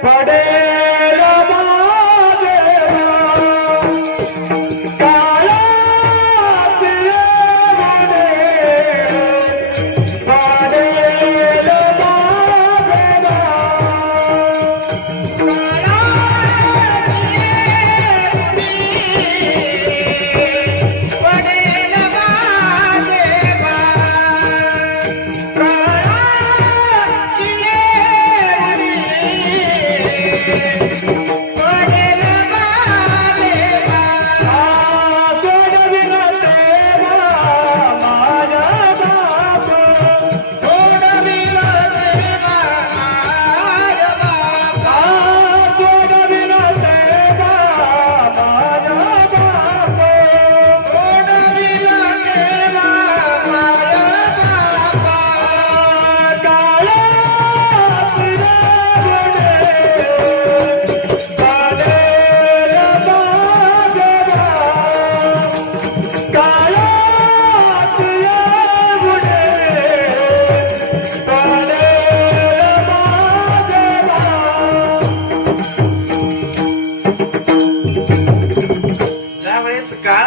पडेल मागे, काळात एवढे पडेल मागे, पडेल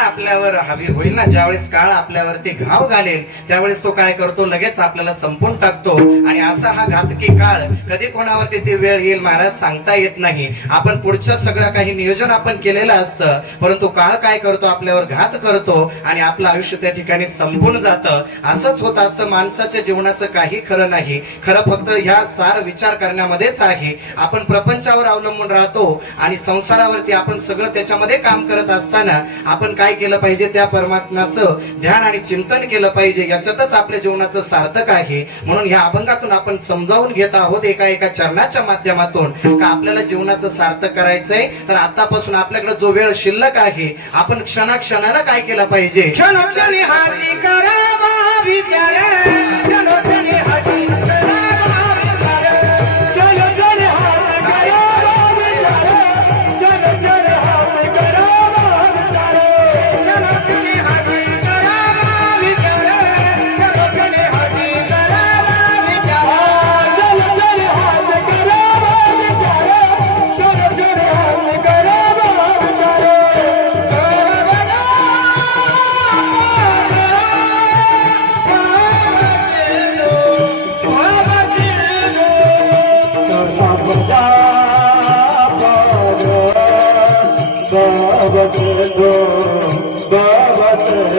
आपल्यावर हवी होईल ना, ज्यावेळेस काळ आपल्यावरती घाव घालेल त्यावेळेस तो काय करतो, लगेच आपल्याला संपून टाकतो. आणि असा हा घातकी काळ कधी कोणावरती ती वेळ येईल महाराज सांगता येत नाही. आपण पुढचं सगळं काही नियोजन आपण केलेलं असतं, परंतु काळ काय करतो, आपल्यावर घात करतो आणि आपलं आयुष्य त्या ठिकाणी संपून जातं. असंच होत असतं. माणसाच्या जीवनाचं काही खरं नाही. खरं फक्त ह्या सार विचार करण्यामध्येच आहे. आपण प्रपंचावर अवलंबून राहतो आणि संसारावरती आपण सगळं त्याच्यामध्ये काम करत असताना आपण काय केलं पाहिजे, त्या परमात्म्याचं ध्यान आणि चिंतन केलं पाहिजे. याच्यातच आपल्या जीवनाचं सार्थक आहे. म्हणून ह्या अभंगातून आपण समजावून घेत आहोत एका एका चरणाच्या माध्यमातून का आपल्याला जीवनाचं सार्थक करायचंय तर आतापासून आपल्याकडे जो वेळ शिल्लक आहे आपण क्षणाक्षणाला काय केलं पाहिजे, क्षणोक्षणी हाती करावा विचार, क्षणोक्षणी हाती करावा विचार, क्षणोक्षणी हाती करावा विचार, क्षणोक्षणी हाती करावा विचार, क्षणोक्षणी हाती करावा विचार, क्षणोक्षणी हाती करावा विचार, क्षणोक्षणी हाती करावा विचार, क्षणोक्षणी हाती करावा विचार.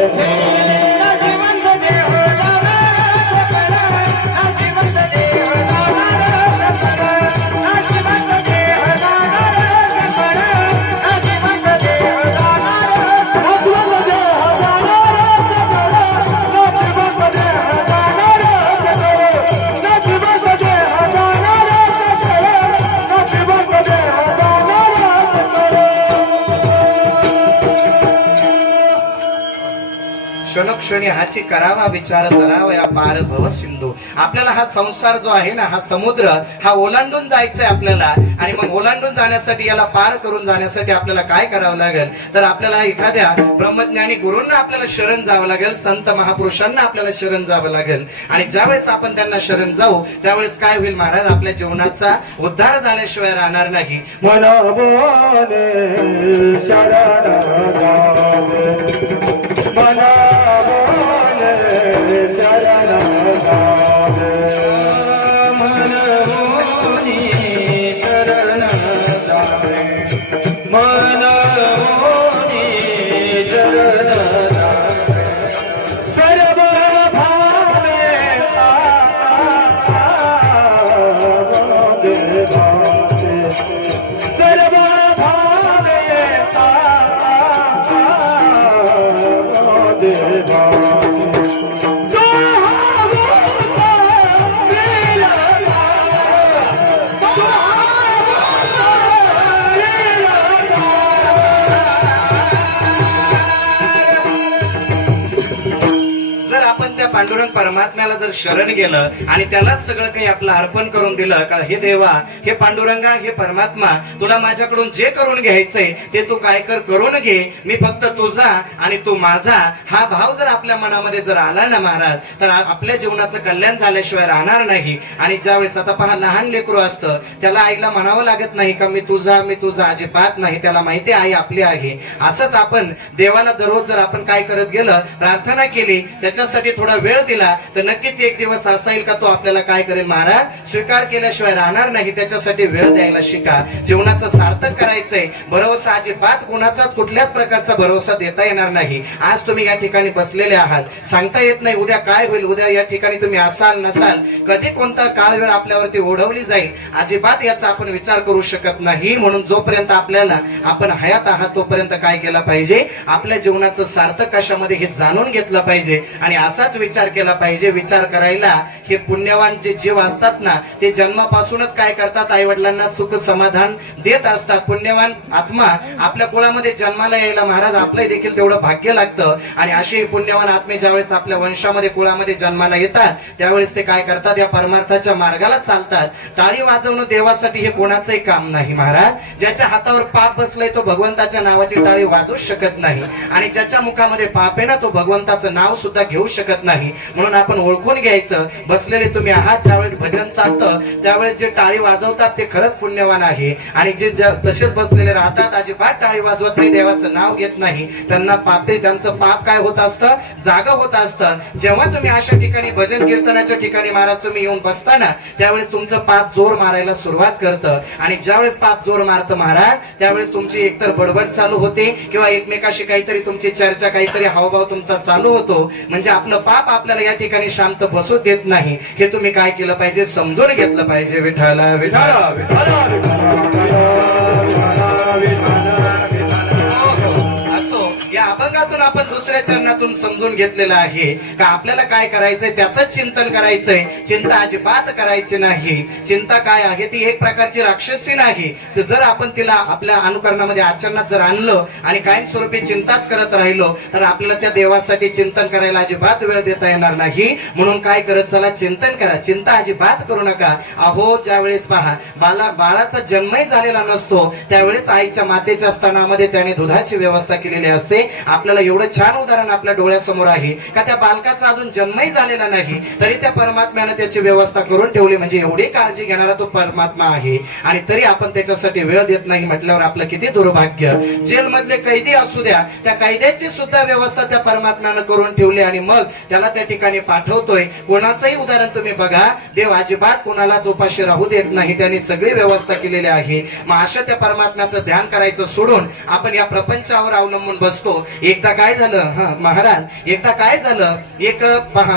नाशिवंत देह जाणार सकळ नाशिवंत देह जाणार सकळ नाशिवंत देह जाणार सकळ नाशिवंत देह जाणार नाशिवंत देह जाणार सकळ नाशिवंत देह जाणार सकळ नाशिवंत देह जाणार सकळ नाशिवंत देह जाणार सकळ क्षणोक्षणी हाची करावा विचार करावा या पार भव सिंधू. आपल्याला हा संसार जो आहे ना, हा समुद्र हा ओलांडून जायचंय आपल्याला. आणि मग ओलांडून जाण्यासाठी, याला पार करून जाण्यासाठी आपल्याला काय करावं लागेल, तर आपल्याला एखाद्या ब्रह्मज्ञानी गुरूंना आपल्याला शरण जावं लागेल, संत महापुरुषांना आपल्याला शरण जावं लागेल. आणि ज्यावेळेस आपण त्यांना शरण जाऊ त्यावेळेस काय होईल महाराज, आपल्या जीवनाचा उद्धार झाल्याशिवाय राहणार नाही. मन बोले शरण जावे मन बोले शरण जावे मन बोले शरण जावे मन बोले शरण जावे सर्व भावे सर्व भावे जर आपण त्या पांडुरंग परमात्म्याला जर शरण गेलं आणि त्यालाच सगळं काही आपलं अर्पण करून दिलं का, हे देवा, हे पांडुरंगा, हे परमात्मा, तुला माझ्याकडून जे करून घ्यायचंय ते तू काय कर, करून घे, मी फक्त तुझा आणि तू माझा, हा भाव जर आपल्या मनामध्ये जर आला ना महाराज, तर आपल्या जीवनाचं कल्याण झाल्याशिवाय राहणार नाही. आणि ज्यावेळेस आता पहा, लहान लेकरू असतं, त्याला आईला म्हणावं लागत नाही का मी तुझा अजिबात नाही, त्याला माहिती आई आपली आहे. असंच आपण देवाला दररोज जर आपण काय करत गेलं, प्रार्थना केली, त्याच्यासाठी थोडा वेळ दिला, तर नक्कीच एक दिवस असा येईल का तो आपल्याला काय करेल महाराज, स्वीकार केल्याशिवाय राहणार नाही. त्याच्यासाठी वेळ द्यायला शिका. जीवनाचं सार्थक करायचंय. भरोसा अजिबात कोणाचाच कुठल्याच प्रकारचा भरोसा देता येणार नाही. आज तुम्ही या ठिकाणी बसलेले आहात, सांगता येत नाही उद्या काय होईल, उद्या या ठिकाणी तुम्ही असाल नसाल, कधी कोणता काळ वेळ आपल्यावरती ओढवली जाईल, अजिबात याचा आपण विचार करू शकत नाही. म्हणून जोपर्यंत आपल्याला आपण हयात आहात तोपर्यंत काय केलं पाहिजे, आपल्या जीवनाचं सार्थक कशामध्ये हे जाणून घेतलं पाहिजे. आणि असाच विचार केला पाहिजे. विचार करायला हे पुण्यवान जे जीव असतात ना, ते जन्मापासूनच काय करतात, आई वडिलांना सुख समाधान देत असतात. पुण्यवान आत्मा आपल्या कुळामध्ये जन्माला यायला महाराज आपलं देखील तेवढं भाग्य लागतं. आणि असे पुण्यवान आत्मे ज्यावेळेस आपल्या वंशामध्ये कुळामध्ये जन्माला येतात त्यावेळेस ते काय करतात, या परमार्थाच्या मार्गाला चालतात. टाळी वाजवणं देवासाठी हे कोणाचंही काम नाही महाराज. ज्याच्या हातावर पाप बसलंय तो भगवंताच्या नावाची टाळी वाजवू शकत नाही. आणि ज्याच्या मुखामध्ये पाप आहे ना, तो भगवंताचं नाव सुद्धा घेऊ शकत नाही. म्हणून आपण ओळखून घ्यायचं, बसलेले तुम्ही आहात, ज्यावेळेस भजन चालतं त्यावेळेस जे टाळी वाजवतात ते खरंच पुण्यवान आहे. आणि जे तसेच बसलेले राहतात, अजिबात टाळी वाजवत नाही, देवाचं नाव घेत नाही, त्यांना पापे, त्यांचं पाप काय होत असतं, जागा होत असतं. जेव्हा तुम्ही अशा ठिकाणी भजन कीर्तनाच्या ठिकाणी महाराज तुम्ही येऊन बसताना त्यावेळेस तुमचं पाप जोर मारायला सुरुवात करतं. आणि ज्यावेळेस पाप जोर मारतं महाराज त्यावेळेस तुमची एकतर बडबड चालू होते किंवा एकमेकाशी काहीतरी तुमची चर्चा, काहीतरी हावभाव तुमचा चालू होतो. म्हणजे आपलं पाप आपल्याला या ठिकाणी शांत बसू देत नाही. हे तुम्ही काय केलं पाहिजे, समजून घेतलं पाहिजे. विठाला विठाला विठाला असो, या अभंगातून आपण दुसऱ्या चरणातून समजून घेतलेलं आहे का आपल्याला काय करायचंय, त्याचंच चिंतन करायचंय. चिंता अजिबात करायची नाही. चिंता काय आहे, ती एक प्रकारची राक्षसी नाही. तर जर आपण तिला आपल्या अनुकरणामध्ये आचरणात जर आणलं आणि कायमस्वरूपी चिंताच करत राहिलो तर आपल्याला त्या देवासाठी चिंतन करायला अजिबात वेळ देता येणार नाही. म्हणून काय करत चला, चिंतन करा, चिंता अजिबात करू नका. अहो, ज्यावेळेस पहा बाळाचा जन्मही झालेला नसतो त्यावेळेस आईच्या मातेच्या स्तनामध्ये त्याने दुधाची व्यवस्था केलेली असते. आपल्याला एवढं छान उदाहरण आपल्या डोळ्यासमोर आहे का त्या बालकाचा अजून जन्मही झालेला नाही तरी त्या परमात्म्याने त्याची व्यवस्था करून ठेवली. म्हणजे एवढी काळजी घेणारा तो परमात्मा आहे आणि तरी आपण त्याच्यासाठी वेळ देत नाही म्हटल्यावर आपलं किती दुर्भाग्य. जेल मधले कैदी असू द्या, त्या कैद्याची सुद्धा व्यवस्था त्या परमात्म्याने करून ठेवली आणि मग त्याला त्या ठिकाणी पाठवतोय. कोणाचंही उदाहरण तुम्ही बघा, देव अजिबात कोणालाच उपाशी राहू देत नाही, त्यांनी सगळी व्यवस्था केलेली आहे. मग अशा त्या परमात्म्याचं ध्यान करायचं सोडून आपण या प्रपंचावर अवलंबून बसतो. एकदा काय झालं, हा महाराज, एकदा काय झालं,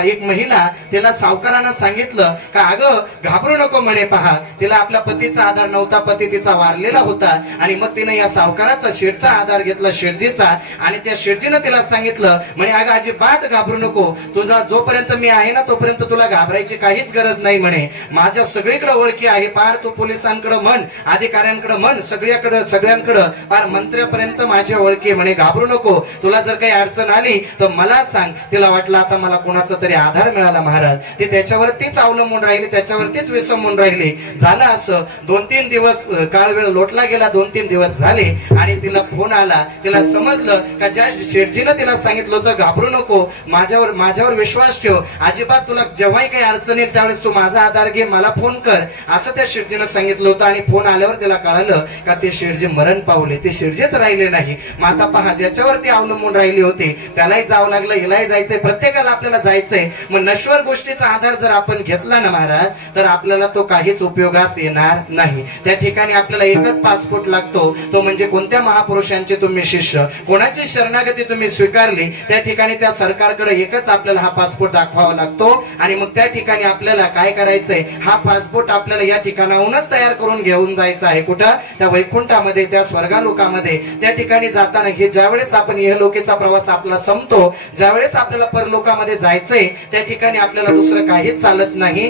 एक महिला तिला सावकारानं सांगितलं का अगं घाबरू नको म्हणे. पहा, तिला आपल्या पतीचा आधार नव्हता, पती तिचा वारलेला होता आणि मग तिने या सावकाराचा शेठचा आधार घेतला, शेठजीचा, आणि त्या शेठजीनं तिला सांगितलं म्हणे अगं अजिबात घाबरू नको, तुझा जोपर्यंत मी आहे ना तोपर्यंत तुला घाबरायची काहीच गरज नाही म्हणे. माझ्या सगळीकडे ओळखी आहे, पार तू पोलिसांकडे म्हण, अधिकाऱ्यांकडे म्हण, सगळ्यांकडे पार मंत्र्यापर्यंत माझ्या ओळखी म्हणे, घाबरू नको, तुला जर काही अडचण आली तर मला सांग. तिला वाटलं आता मला कोणाचा तरी आधार मिळाला महाराज. ती त्याच्यावरतीच अवलंबून राहिली, त्याच्यावरतीच विसंबून राहिली. झालं असं 2-3 दिवस काळ वेळ लोटला गेला, 2-3 दिवस झाले आणि तिला फोन आला. तिला समजलं का ज्या शेठजीनं तिला सांगितलं होतं घाबरू नको, माझ्यावर विश्वास ठेव, अजिबात तुला जेव्हाही काही अडचण येईल त्यावेळेस तू माझा आधार घे, मला फोन कर, असं त्या शेठजीनं सांगितलं होतं. आणि फोन आल्यावर तिला कळालं का ते शेठजी मरण पावले, ते शेठजीच राहिले नाही. माता पहा, ज्याच्यावरती अवलंबून राहिली होती त्यालाही जावं लागलं, हिलाही जायचंय, प्रत्येकाला आपल्याला जायचंय. मग नश्वर गोष्टीचा आधार जर आपण घेतला ना महाराज, तर आपल्याला तो काहीच उपयोगास येणार नाही. त्या ठिकाणी आपल्याला एकच पासपोर्ट लागतो, तो म्हणजे कोणत्या महापुरुषांचे तुम्ही शिष्य, कोणाची शरणागती तुम्ही स्वीकारली, त्या ठिकाणी त्या सरकारकडे एकच आपल्याला हा पासपोर्ट दाखवावा लागतो. आणि मग त्या ठिकाणी आपल्याला काय करायचंय, हा पासपोर्ट आपल्याला या ठिकाणाहूनच तयार करून घेऊन जायचा आहे. कुठं, त्या वैकुंठामध्ये, त्या स्वर्गालोकामध्ये. त्या ठिकाणी जाताना हे ज्यावेळेस आपण इहलोकीचा प्रवास आपला संपतो, ज्यावेळेस आपल्याला परलोकामध्ये जायचंय, त्या ठिकाणी आपल्याला दुसरं काहीच चालत नाही.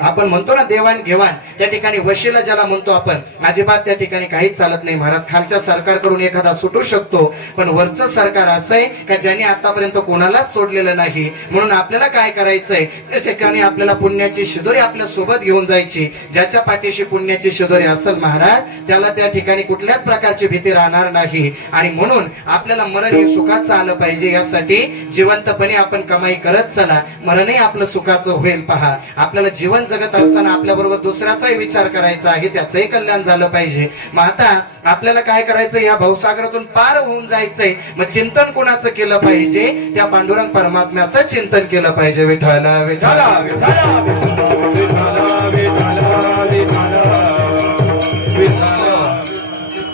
आपण म्हणतो ना देवाण घेवाण, त्या ठिकाणी वशिला ज्याला म्हणतो आपण, अजिबात त्या ठिकाणी काहीच चालत नाही महाराज. खालच्या सरकारकडून एखादा सुटू शकतो, पण वरचं सरकार असं आहे का ज्यांनी आतापर्यंत कोणालाच सोडलेलं नाही. म्हणून आपल्याला काय करायचंय, त्या ठिकाणी आपल्याला पुण्याची शिदोरी आपल्या सोबत घेऊन जायची. ज्याच्या पाठीशी पुण्याची शिदोरी असेल महाराज, त्याला त्या ठिकाणी कुठल्याच प्रकारची भीती राहणार नाही. आणि म्हणून आपल्याला मरण हे सुखाचं आलं पाहिजे, यासाठी जिवंतपणे आपण कमाई करत चला, मरणही आपलं सुखाचं होईल. पहा, आपल्याला जीवन जगत असताना आपल्या बरोबर दुसऱ्याचाही विचार करायचा आहे, त्याचंही कल्याण झालं पाहिजे. मग आता आपल्याला काय करायचं, या भवसागरातून पार होऊन जायचंय. मग चिंतन कोणाचं केलं पाहिजे, त्या पांडुरंग परमात्म्याचं चिंतन केलं पाहिजे. विठ्ठला विठ्ठला विठ्ठला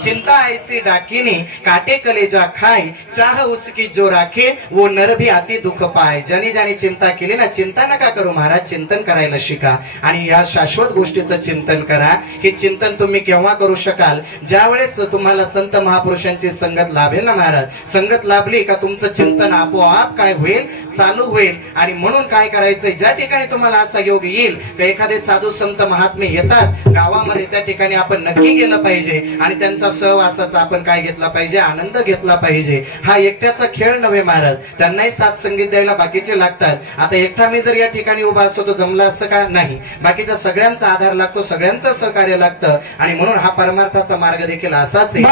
चिंता ऐसी डाकिनी काटे कलेजा खाय, चाह उसकी जो राखे वो नर भी अति दुःख पाय. ज्याने ज्याने चिंता केली ना, चिंता नका करू महाराज, चिंतन करायला शिका आणि या शाश्वत गोष्टीचं चिंतन करा. हे चिंतन तुम्ही केव्हा करू शकाल, ज्यावेळेस तुम्हाला संत महापुरुषांची संगत लाभेल ना महाराज. संगत लाभली का तुमचं चिंतन आपोआप काय होईल, चालू होईल. आणि म्हणून काय करायचंय, ज्या ठिकाणी तुम्हाला असा योग येईल का एखादे साधू संत महात्मे येतात गावामध्ये, त्या ठिकाणी आपण नक्की गेलं पाहिजे आणि त्यांचा सहवासाचा आपण काय घेतला पाहिजे, आनंद घेतला पाहिजे. हा एकट्याचा खेळ नव्हे महाराज, त्यांनाही साथ संगीत द्यायला बाकीचे लागतात. आता एकटा मी जर या ठिकाणी उभा असतो तो जमला असतं का, नाही. बाकीच्या सगळ्यांचा आधार लागतो, सगळ्यांचं सहकार्य लागतं. आणि म्हणून हा परमार्थाचा मार्ग देखील असाच आहे.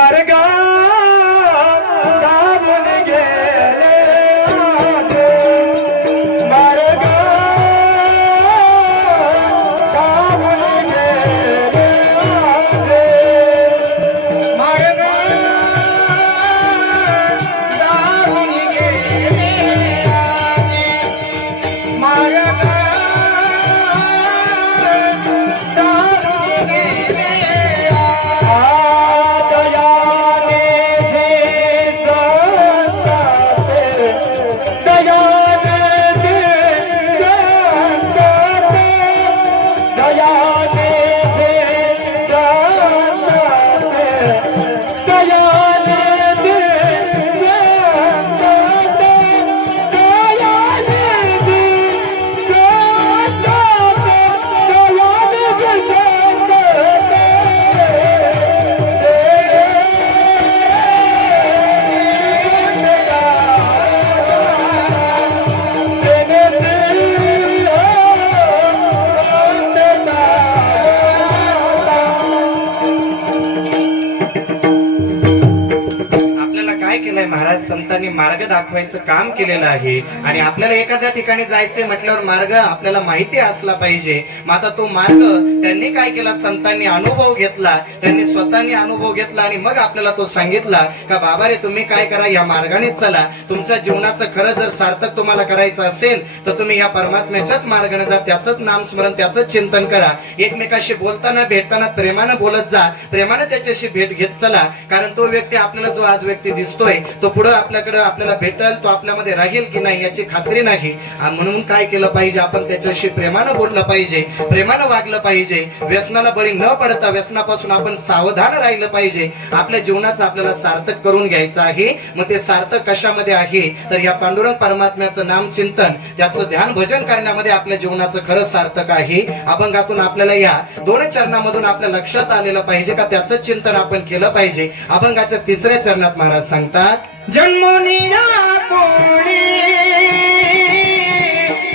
महाराज संतांनी मार्ग दाखवायचं काम केलेलं आहे. आणि आपल्याला एखाद्या ठिकाणी जायचंय म्हटल्यावर मार्ग आपल्याला माहिती असला पाहिजे. मग आता तो मार्ग त्यांनी काय केला, संतांनी अनुभव घेतला, त्यांनी स्वतःनी अनुभव घेतला आणि मग आपल्याला तो सांगितला का बाबा रे तुम्ही काय करा, या मार्गाने चला. तुमच्या जीवनाचं खरं जर सार्थक तुम्हाला करायचं असेल तर तुम्ही या परमात्म्याच्याच मार्गाने जा, त्याचंच नामस्मरण, त्याचंच चिंतन करा. एकमेकाशी बोलताना भेटताना प्रेमानं बोलत जा, प्रेमानं त्याच्याशी भेट घेत चला. कारण तो व्यक्ती आपल्याला जो आज व्यक्ती दिसतोय तो पुढे आपल्याकडे आपल्याला भेटेल तो आपल्यामध्ये राहील की नाही याची खात्री नाही. आणि म्हणून काय केलं पाहिजे, आपण त्याच्याशी प्रेमानं बोललं पाहिजे, प्रेमानं वागलं पाहिजे. व्यसनाला बळी न पडता व्यसनापासून आपण सावधान राहिलं पाहिजे. आपल्या जीवनाचं आपल्याला सार्थक करून घ्यायचं आहे. मग ते सार्थक कशामध्ये आहे, तर या पांडुरंग परमात्म्याचं नाम चिंतन, त्याचं ध्यान भजन करण्यामध्ये आपल्या जीवनाचं खरं सार्थक आहे. अभंगातून आपल्याला या 2 चरणामधून आपल्या लक्षात आलेलं पाहिजे का त्याचं चिंतन आपण केलं पाहिजे. अभंगाच्या 3ऱ्या चरणात महाराज सांगतात, जन्मोनी या कोणी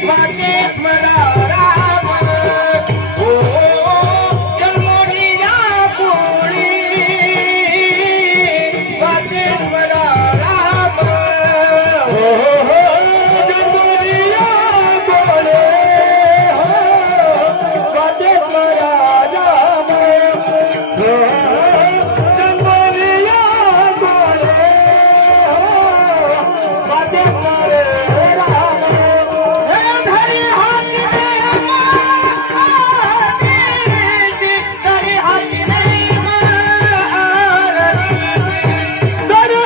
वाटे स्मरा राम, हो जन्मोनी या कोणी वाटे स्मरा राम, हो जन्मोनी या कोणी वाटे स्मरा राम, हो जन्मोनी या कोणी वाटे स्मरा राम, हे धरी हाती धरी हाती नाही धरी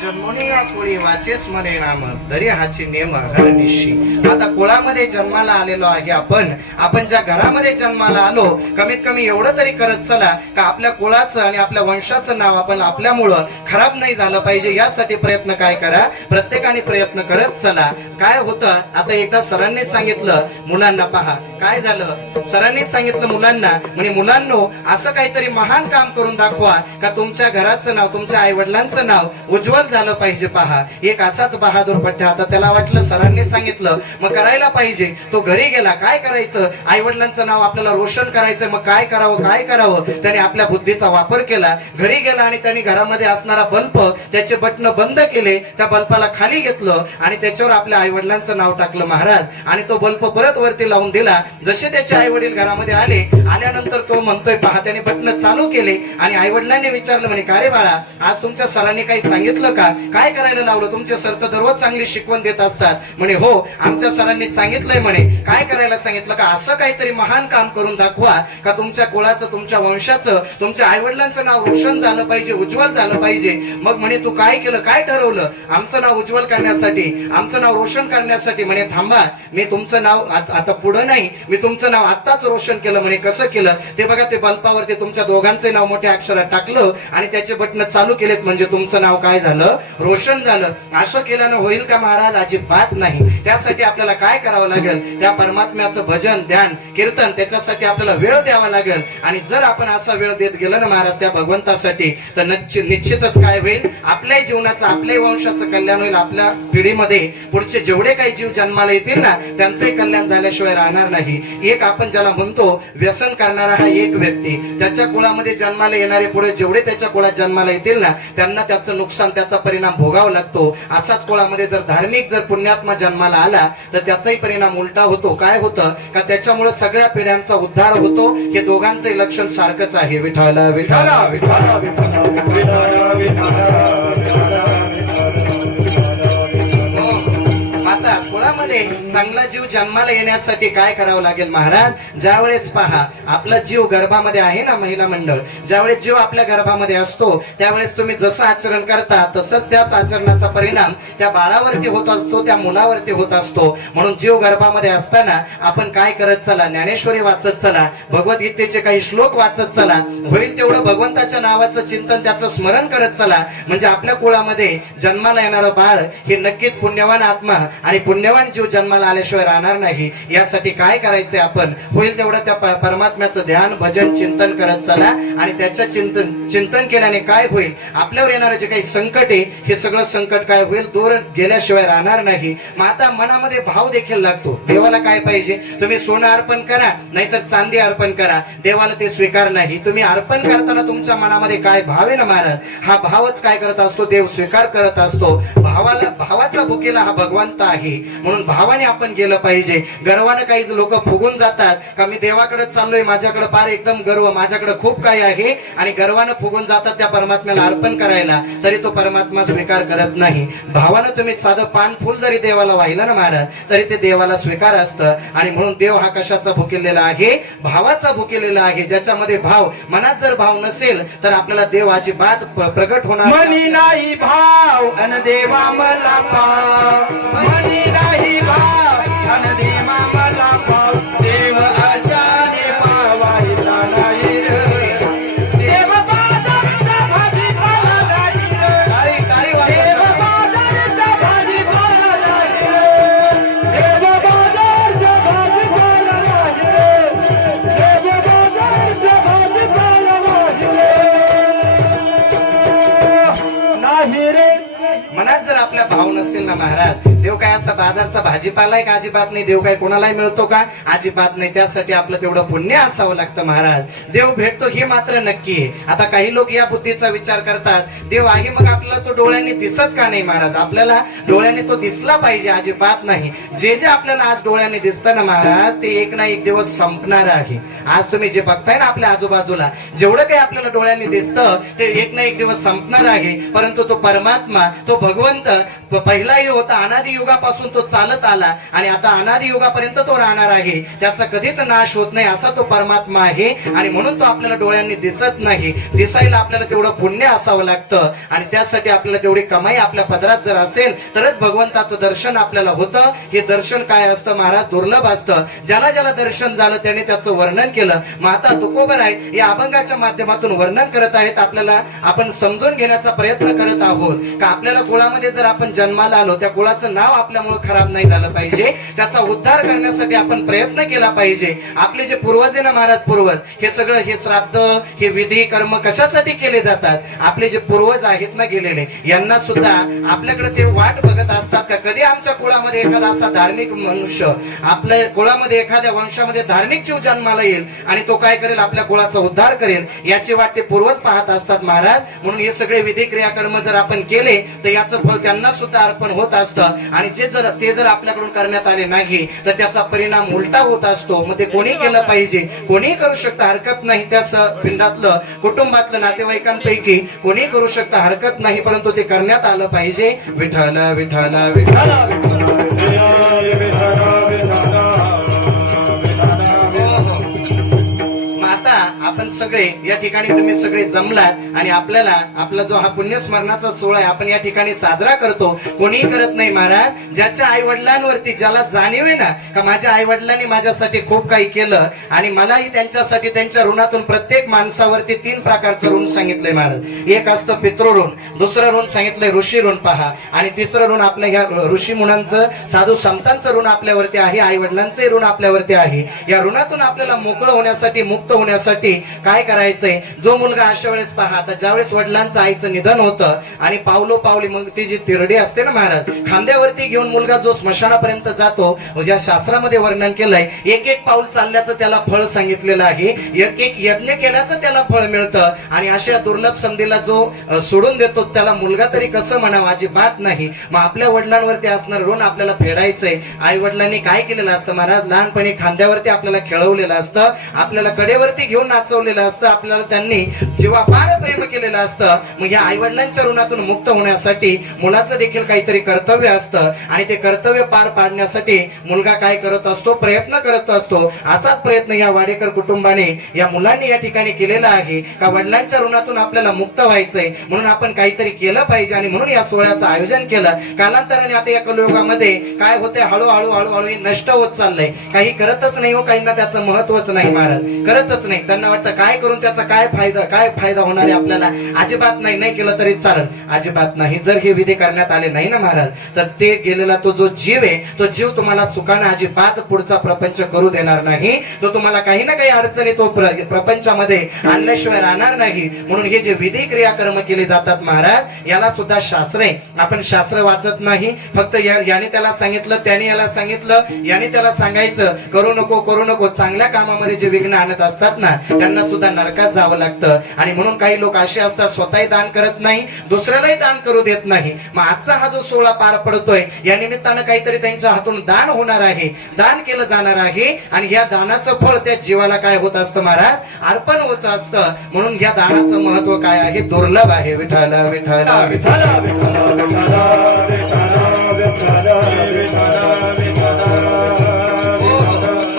जन्मोनी या कोळी वाचेस म्हणे नाम, तरी हाची नेम हरनिशी. आता कुळामध्ये जन्माला आलेलो आहे आपण ज्या घरामध्ये जन्माला आलो, कमीत कमी एवढं तरी करत चला का आपल्या कुळाचं आणि आपल्या वंशाचं नाव आपण आपल्यामुळं खराब नाही झालं पाहिजे. यासाठी प्रयत्न काय करा, प्रत्येकाने प्रयत्न करत चला. काय होतं, आता एकदा सरांनी सांगितलं मुलांना, पहा काय झालं, सरांनी सांगितलं मुलांना, म्हणजे मुलांनो असं काहीतरी महान काम करून दाखवा का तुमच्या घराचं नाव, तुमच्या आई वडिलांचं नाव उज्ज्वल झालं पाहिजे. पहा एक असाच बहादूर पठ्ठा. आता त्याला वाटलं सरांनी सांगितलं मग करायला पाहिजे. तो घरी गेला, काय करायचं, आई वडिलांचं नाव आपल्याला रोशन करायचं, मग काय करावं. त्याने आपल्या बुद्धीचा वापर केला. घरी गेला आणि त्यांनी घरामध्ये असणारा बल्ब, त्याचे बटन बंद केले, त्या बल्बाला खाली घेतलं आणि त्याच्यावर आपल्या आई वडिलांचं नाव टाकलं महाराज. आणि तो बल्ब परत वरती लावून दिला. जसे त्याचे आई वडील घरामध्ये आल्यानंतर तो म्हणतोय, पहा त्याने बटन चालू केले आणि आई वडिलांनी विचारलं म्हणे, का रे बाळा, आज तुमच्या सरांनी काही सांगितलं का, काय करायला लावलं, तुमचे सर तर दररोज चांगली शिकवण देत असतात. म्हणे हो आमच्या सरांनी सांगितलंय. म्हणे काय करायला सांगितलं का, असं काहीतरी महान काम करून दाखवा का तुमच्या कुळाचं, तुमच्या वंशाचं, तुमच्या आई वडिलांचं नाव रोशन झालं पाहिजे, उज्ज्वल झालं पाहिजे. मग म्हणे तू काय केलं, काय ठरवलं, आमचं नाव उज्ज्वल करण्यासाठी, आमचं नाव रोशन करण्यासाठी. म्हणे थांबा, मी तुमचं नाव आता पुढं नाही, मी तुमचं नाव आत्ताच रोशन केलं. म्हणे कसं केलं, ते बघा, ते बल्बावरती तुमच्या दोघांचे नाव मोठ्या अक्षरात टाकलं आणि त्याचे बटन चालू केलेत, म्हणजे तुमचं नाव काय झालं, रोशन झालं. असं केल्यानं होईल का महाराज, अजिबात नाही. त्यासाठी आपल्याला काय करावं लागेल, त्या परमात्म्याचं भजन, ध्यान, कीर्तन, त्याच्यासाठी आपल्याला वेळ द्यावा लागेल. आणि जर आपण असा वेळ देत गेलो ना महाराज त्या भगवंतासाठी, तर निश्चितच काय होईल, आपल्याही जीवनाचं, आपल्याही वंशाचं कल्याण होईल. आपल्या पिढीमध्ये पुढचे जेवढे काही जीव जन्माला येतील ना, त्यांचंही कल्याण झाल्याशिवाय राहणार नाही. एक आपण ज्याला म्हणतो व्यसन करणारा हा एक व्यक्ती, त्याच्या कुळामध्ये जन्माला येणारे पुढे जेवढे त्याच्या कुळात जन्माला येतील ना, त्यांना त्याचं नुकसान, त्याचा परिणाम भोगावा लागतो. असाच कुळामध्ये जर धार्मिक, जर पुण्यात्मा जन्माला आला तर त्याचाही परिणाम उलटा होतो. काय होतं का, त्याच्यामुळे सगळ्या पिढ्यांचा उद्धार होतो. हे दोघांचंही लक्षण सारखंच आहे. विठाला विठाला विठाला आता कुळामध्ये चांगला जीव जन्माला येण्यासाठी काय करावं लागेल महाराज, ज्यावेळेस पहा आपला जीव गर्भामध्ये आहे ना, महिला मंडळ, ज्यावेळेस जीव आपल्या गर्भामध्ये असतो त्यावेळेस तुम्ही जसं आचरण करता तसंच त्याच आचरणाचा परिणाम त्या बाळावरती होत असतो, त्या मुलावरती होत असतो. म्हणून जीव गर्भामध्ये असताना आपण काय करत चला, ज्ञानेश्वरी वाचत चला, भगवद्गीतेचे काही श्लोक वाचत चला, होईल तेवढं भगवंताच्या नावाचं चिंतन, त्याचं स्मरण करत चला. म्हणजे आपल्या कुळामध्ये जन्माला येणारं बाळ हे नक्कीच पुण्यवान आत्मा आणि पुण्यवान गुणवान जीव जन्माला आल्याशिवाय राहणार नाही. यासाठी काय करायचंय आपण, होईल तेवढं त्या परमात्म्याचं ध्यान भजन चिंतन करत चला. आणि त्याच्या चिंतन केल्याने काय होईल, आपल्यावर येणारे जे काही संकट आहे हे सगळं संकट काय होईल, दूर गेल्याशिवाय राहणार नाही. मग आता मनामध्ये भाव देखील लागतो. देवाला काय पाहिजे, तुम्ही सोनं अर्पण करा नाहीतर चांदी अर्पण करा, देवाला ते स्वीकार नाही. तुम्ही अर्पण करताना तुमच्या मनामध्ये काय भाव आहे ना महाराज, हा भावच काय करत असतो, देव स्वीकार करत असतो. भावाचा भुकेला हा भगवंत आहे. म्हणून भावाने आपण गेलं पाहिजे. गर्वानं काही लोक फुगून जातात का मी देवाकडे चाललोय, माझ्याकडे फार एकदम गर्व, माझ्याकडे खूप काही आहे, आणि गर्वानं फुगून जातात त्या परमात्म्याला अर्पण करायला, तरी तो परमात्मा स्वीकार करत नाही. भावानं तुम्ही साधं पान फुल जरी देवाला वाहिलं ना महाराज, तरी ते देवाला स्वीकार असतं. आणि म्हणून देव हा कशाचा भुकेलेला आहे, भावाचा भुकेलेला आहे. ज्याच्यामध्ये भाव, मनात जर भाव नसेल तर आपल्याला देव अजिबात प्रगट होणार मनी नाही भाव अन देवा मला पाव, मनी नाही भाव अन देवा मला पाव, देव अशाने पावायचा नाही रे. देव बाजाराचा भाजीपाला नाही रे. देव बाजाराचा भाजीपाला नाही रे. देव बाजाराचा भाजीपाला नाही रे. देव बाजाराचा भाजीपाला नाही रे. मनात जर आपल्या भाव नसेल ना महाराज, देव काय असा बाजारचा भाजीपाला आहे का, अजिबात नाही. देव काय कोणालाही मिळतो का, अजिबात नाही. त्यासाठी आपलं तेवढं पुण्य असावं लागतं महाराज. देव भेटतो हे मात्र नक्की आहे. आता काही लोक या बुद्धीचा विचार करतात, देव आहे मग आपल्याला तो डोळ्यांनी दिसत का नाही महाराज, आपल्याला डोळ्याने तो दिसला पाहिजे. अजिबात नाही. जे जे आपल्याला आज डोळ्याने दिसतं ना महाराज, ते एक ना एक दिवस संपणार आहे. आज तुम्ही जे बघताय ना आपल्या आजूबाजूला, जेवढं काही आपल्याला डोळ्यांनी दिसतं ते एक ना एक दिवस संपणार आहे. परंतु तो परमात्मा, तो भगवंत पहिलाही होता, अनादि युगापासून तो चालत आला आणि आता अनादि युगापर्यंत तो राहणार आहे. त्याचा कधीच नाश होत नाही असा तो परमात्मा आहे. आणि म्हणून तो आपल्याला डोळ्यांनी दिसत नाही. दिसायला आपल्याला तेवढं पुण्य असावं लागतं. आणि त्यासाठी आपल्याला तेवढी कमाई आपल्या पदरात जर असेल तरच भगवंताचं दर्शन आपल्याला होतं. हे दर्शन काय असतं महाराज, दुर्लभ असतं. ज्याला ज्याला दर्शन झालं त्याने त्याचं वर्णन केलं. मग आता तुकोबर आहे या अभंगाच्या माध्यमातून वर्णन करत आहेत. आपल्याला आपण समजून घेण्याचा प्रयत्न करत आहोत का आपल्याला कुळामध्ये जर आपण जन्माला आलो, त्या कुळाचं नाव आपल्यामुळे खराब नाही झालं पाहिजे. त्याचा उद्धार करण्यासाठी आपण प्रयत्न केला पाहिजे. आपले जे पूर्वज आहे ना महाराज, पूर्वज हे सगळं, हे श्राद्ध, हे विधी कर्म कशासाठी केले जातात, आपले जे पूर्वज आहेत ना गेलेले, यांना सुद्धा आपल्याकडे ते वाट बघत असतात का कधी आमच्या कुळामध्ये एखादा असा धार्मिक मनुष्य, आपल्या कुळामध्ये एखाद्या वंशामध्ये धार्मिक जीव जन्माला येईल आणि तो काय करेल, आपल्या कुळाचा उद्धार करेल. याची वाट ते पूर्वज पाहत असतात महाराज. म्हणून हे सगळे विधी क्रियाकर्म जर आपण केले तर याचं फळ त्यांना सुद्धा अर्पण होत असतं. आणि ते जर आपल्याकडून करण्यात आले नाही तर त्याचा परिणाम उलटा होत असतो. मग ते कोणी केलं पाहिजे, कोणी करू शकतं, हरकत नाही. त्या पिंडातलं, कुटुंबातलं, नातेवाईकांपैकी कोणी करू शकतं, हरकत नाही. परंतु ते करण्यात आलं पाहिजे. विठ्ठल विठ्ठल विठ्ठल. आपण सगळे या ठिकाणी, तुम्ही सगळे जमलात आणि आपल्याला आपला जो हा पुण्यस्मरणाचा सोहळा आहे आपण या ठिकाणी साजरा करतो. कोणी करत नाही महाराज. ज्याच्या आई वडिलांवरती ज्याला जाणीव आहे ना का माझ्या आई वडिलांनी माझ्यासाठी खूप काही केलं आणि मलाही त्यांच्यासाठी, त्यांच्या ऋणातून प्रत्येक माणसावरती 3 प्रकारचं ऋण सांगितलंय महाराज. एक असतं पितृऋण, दुसरं ऋण सांगितलंय ऋषी ऋण पहा, आणि तिसरं ऋण आपल्या ह्या ऋषी मुलांचं, साधू संतांचं ऋण आपल्यावरती आहे, आई वडिलांचे ऋण आपल्यावरती आहे. या ऋणातून आपल्याला मोकळं होण्यासाठी, मुक्त होण्यासाठी काय करायचंय, जो मुलगा अशा वेळेस पहा, आता ज्यावेळेस वडिलांचं आईचं निधन होतं आणि पावली मग ती जी तिरडी असते ना महाराज, खांद्यावरती घेऊन मुलगा जो स्मशानापर्यंत जातो, ज्या शास्त्रामध्ये वर्णन केलंय, एक एक पाऊल चालल्याचं त्याला फळ सांगितलेलं आहे, एक एक यज्ञ केल्याचं त्याला फळ मिळतं. आणि अशा दुर्लभ संधीला जो सोडून देतो त्याला मुलगा तरी कसं म्हणावं, अजिबात नाही. मग आपल्या वडिलांवरती असणार ऋण आपल्याला फेडायचंय. आई वडिलांनी काय केलेलं असतं महाराज, लहानपणी खांद्यावरती आपल्याला खेळवलेलं असतं, आपल्याला कडेवरती घेऊन नाचवलेलं असतं, आपल्याला त्यांनी जीवापार प्रेम केलेलं असतं. मग या आई वडिलांच्या ऋणातून मुक्त होण्यासाठी मुलाचं देखील काहीतरी कर्तव्य असतं आणि ते कर्तव्य पार पाडण्यासाठी मुलगा काय करत असतो, प्रयत्न करत असतो. असाच प्रयत्न या वाडेकर कुटुंबाने, या मुलांनी या ठिकाणी केलेला आहे का वडिलांच्या ऋणातून आपल्याला मुक्त व्हायचंय, म्हणून आपण काहीतरी केलं पाहिजे. आणि म्हणून या सोहळ्याचं आयोजन केलं. कालांतराने आता या कलियुगामध्ये काय होते, हळूहळू हे नष्ट होत चाललंय. काही करतच नाही हो, काहींना त्याचं महत्वच नाही महाराज, करतच नाही. त्यांना वाटतं काय करून त्याचा काय फायदा होणार आहे आपल्याला. अजिबात नाही केलं तरी चालेल, अजिबात नाही. जर हे विधी करण्यात आले नाही ना महाराज, तर ते गेलेला तो जो जीव आहे, तो जीव तुम्हाला सुखानं अजिबात पुढचा प्रपंच करू देणार नाही. तो तुम्हाला काही ना काही अडचणी तो प्रपंचामध्ये आणल्याशिवाय राहणार नाही. म्हणून हे जे विधी क्रियाकर्म केले जातात महाराज, याला सुद्धा शास्त्र आहे. आपण शास्त्र वाचत नाही, फक्त याने त्याला सांगितलं, त्याने याला सांगितलं, याने त्याला सांगायचं करू नको. चांगल्या कामामध्ये जे विघ्न आणत असतात ना, त्यांना सुद्धा नरकात जावं लागतं. आणि म्हणून काही लोक असे असतात, स्वतःही दान करत नाही, दुसऱ्यालाही दान करू देत नाही. मग आजचा हा जो सोहळा पार पडतोय, या निमित्तानं काहीतरी त्यांच्या हातून दान होणार आहे, दान केलं जाणार आहे. आणि या दानाचं फळ त्या जीवाला काय होत असतं महाराज, अर्पण होत असतं. म्हणून या दानाचं महत्व काय आहे, दुर्लभ आहे. विठ्ठल विठ्ठल विठ्ठल विठ्ठल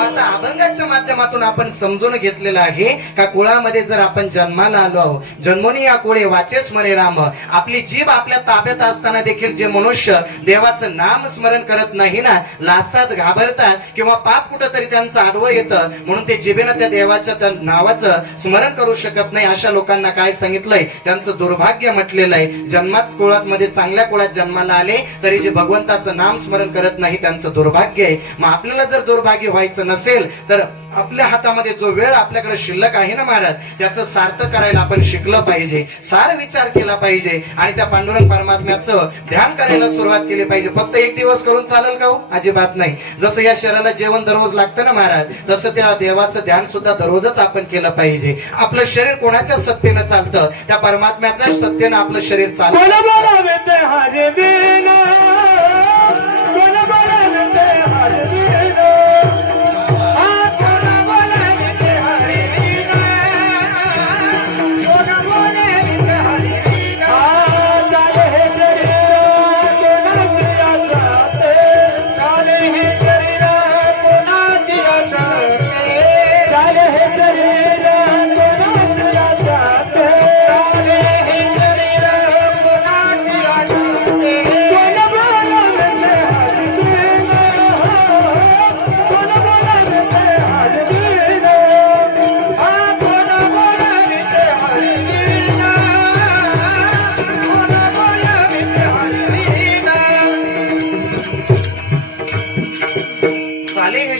आता अभंगाच्या माध्यमातून आपण समजून घेतलेलं आहे का कुळामध्ये जर आपण जन्माला आलो आहोत, जन्मोनी या कुळे वाचे स्मरे राम. आपली जीभ आपल्या ताब्यात असताना देखील जे मनुष्य देवाचं नाम स्मरण करत नाही ना, लाजतात, घाबरतात, किंवा पाप कुठंतरी त्यांचं आडवं येतं, म्हणून ते जिभेनं त्या देवाच्या त्या नावाचं स्मरण करू शकत नाही. अशा लोकांना काय सांगितलंय, त्यांचं दुर्भाग्य म्हटलेलं आहे. जन्मात कुळात मध्ये चांगल्या कुळात जन्माला आले तरी जे भगवंताचं नाम स्मरण करत नाही, त्यांचं दुर्भाग्य आहे. मग आपल्याला जर दुर्भाग्य व्हायचं नसेल तर आपल्या हातामध्ये जो वेळ आपल्याकडे शिल्लक आहे ना महाराज, त्याचं सार्थ करायला आपण शिकलं पाहिजे, सार विचार केला पाहिजे आणि त्या पांडुरंग परमात्म्याचं ध्यान करायला सुरुवात केली पाहिजे. फक्त एक दिवस करून चालेल का हो? अजिबात नाही. जसं या शरीराला जेवण दररोज लागतं ना महाराज, तसं त्या देवाचं ध्यान सुद्धा दररोजच आपण केलं पाहिजे. आपलं शरीर कोणाच्या सत्तेनं चालतं, त्या परमात्म्याच्या सत्तेनं आपलं शरीर चालतं.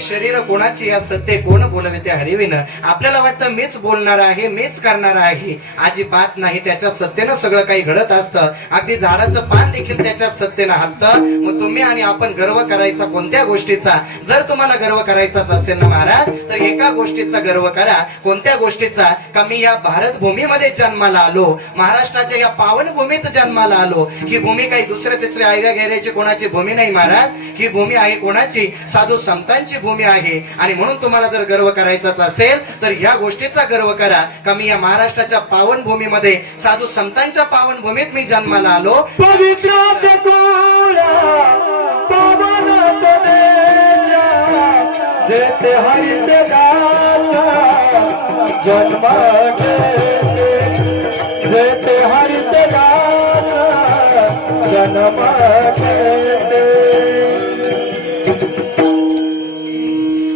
शरीर कोणाची या सत्य कोण बोलवे ते हरिविनं. आपल्याला वाटतं मीच बोलणार आहे, मीच करणार आहे, अजिबात नाही. त्याच्या सत्तेनं सगळं काही घडत असतं. अगदी झाडाचं पान देखील त्याच्या सत्तेनं हलतं. मग तुम्ही आणि आपण गर्व करायचा कोणत्या गोष्टीचा? जर तुम्हाला गर्व करायचाच असेल ना महाराज, तर एका गोष्टीचा गर्व करा. कोणत्या गोष्टीचा? का मी या भारत भूमीमध्ये जन्माला आलो, महाराष्ट्राच्या या पावन भूमीत जन्माला आलो. ही भूमी काही दुसऱ्या तिसऱ्या आयऱ्या गैऱ्याची कोणाची भूमी नाही महाराज, ही भूमी आहे कोणाची? साधू संतांची भूमी आहे. आणि म्हणून तुम्हाला जर गर्व करायचाच असेल तर ह्या गोष्टीचा गर्व करा का मी या महाराष्ट्राच्या पावन भूमीमध्ये साधू संतांच्या पावन भूमीत मी जन्माला आलो. पवित्र जेथे हरीचे जन्म जेथे हरीचे जन्म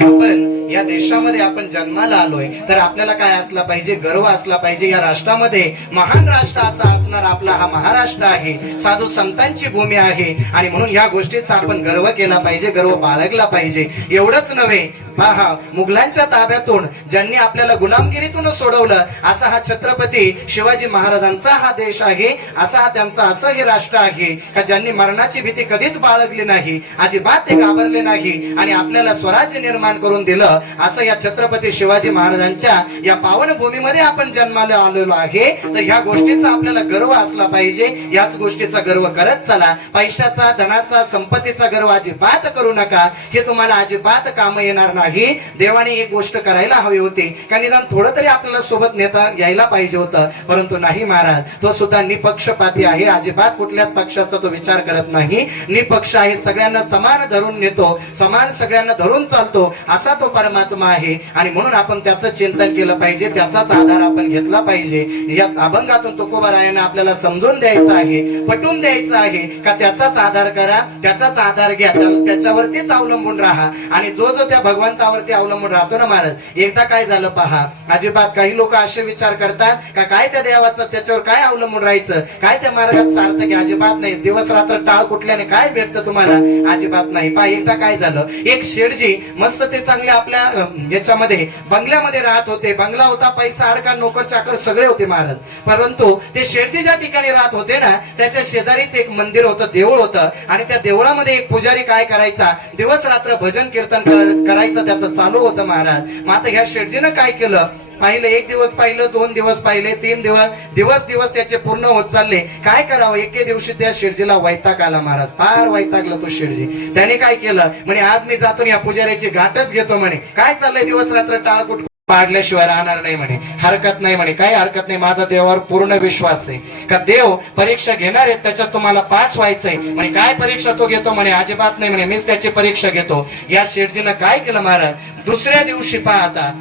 आपण या देशामध्ये आपण जन्माला आलोय तर आपल्याला काय असला पाहिजे? गर्व असला पाहिजे. या राष्ट्रामध्ये महान राष्ट्र असा असणार आपला हा महाराष्ट्र आहे, साधू संतांची भूमी आहे. आणि म्हणून या गोष्टीचा आपण गर्व केला पाहिजे, गर्व बाळगला पाहिजे. एवढंच नव्हे, पहा, मुघलांच्या ताब्यातून ज्यांनी आपल्याला गुलामगिरीतून सोडवलं, असा हा छत्रपती शिवाजी महाराजांचा हा देश आहे, असा हा त्यांचा असं हे राष्ट्र आहे का ज्यांनी मरणाची भीती कधीच बाळगली नाही, अजिबात ते घाबरले नाही आणि आपल्याला स्वराज्य निर्माण करून दिलं. असं या छत्रपती शिवाजी महाराजांच्या या पावन भूमीमध्ये आपण जन्माला आलेलो आहे. तर ह्या गोष्टीचा आपल्याला गर्व असला पाहिजे. याच गोष्टीचा गर्व करत चला. पैशाचा, धनाचा, संपत्तीचा गर्व अजिबात करू नका. हे तुम्हाला अजिबात काम येणार नाही. देवाने एक गोष्ट करायला हवी होती का निदान थोडं तरी आपल्याला सोबत नेता यायला पाहिजे होतं, परंतु नाही महाराज. तो सुद्धा निपक्षपाती आहे, अजिबात कुठल्याच पक्षाचा तो विचार करत नाही. निपक्ष आहे, सगळ्यांना समान धरून नेतो, समान सगळ्यांना धरून चालतो, असा तो परमात्मा आहे. आहे आणि म्हणून आपण त्याचं चिंतन केलं पाहिजे, त्याचाच आधार आपण घेतला पाहिजे. या अभंगातून तुकोबारायांना आपल्याला समजून द्यायचं आहे, पटवून द्यायचं आहे का त्याचाच आधार करा, त्याचाच आधार घ्या, त्याच्यावरतीच अवलंबून राहा. आणि जो जो त्या भगवंतावरती अवलंबून राहतो ना महाराज, एकदा काय झालं पहा, अजिबात काही लोक असे विचार करतात का काय त्या देवाचं त्याच्यावर काय अवलंबून राहायचं, काय त्या मार्गात सार्थक आहे, अजिबात नाही. दिवस रात्र टाळ कुठल्याने काय भेटतं तुम्हाला, अजिबात नाही. पहा एकदा काय झालं, एक शेठजी मस्त ते चांगले आपल्या याच्यामध्ये बंगल्यामध्ये राहत होते. बंगला होता, पैसा अडका, नोकर चाकर सगळे होते महाराज. परंतु ते शेठजी ज्या ठिकाणी राहत होते ना, त्याच्या शेजारीच एक मंदिर होतं, देऊळ होतं. आणि त्या देवळामध्ये एक पुजारी काय करायचा, दिवस रात्र भजन कीर्तन करायचं, त्याचं चालू होतं महाराज. मग आता ह्या शेठजीनं काय केलं, पाहिलं, एक दिवस पाहिलं, 2 दिवस पाहिले, 3 दिवस त्याचे पूर्ण होत चालले. काय करावं, एके दिवशी त्या शेठजीला वैताग आला महाराज, फार वैतागला तो शेठजी. त्याने काय केलं, म्हणे आज मी जातो या पुजाऱ्याची गाठच घेतो. म्हणे काय चाललंय, दिवस रात्र टाळकुट पाडल्याशिवाय राहणार नाही म्हणे. हरकत नाही म्हणे, काही हरकत नाही, माझा देवावर पूर्ण विश्वास आहे का देव परीक्षा घेणार आहे, त्याच्यात तुम्हाला पास व्हायचंय म्हणे. काय परीक्षा तो घेतो म्हणे, अजिबात नाही म्हणे, मीच त्याची परीक्षा घेतो. या शेठजीनं काय केलं महाराज, दुसऱ्या दिवशी पाहता,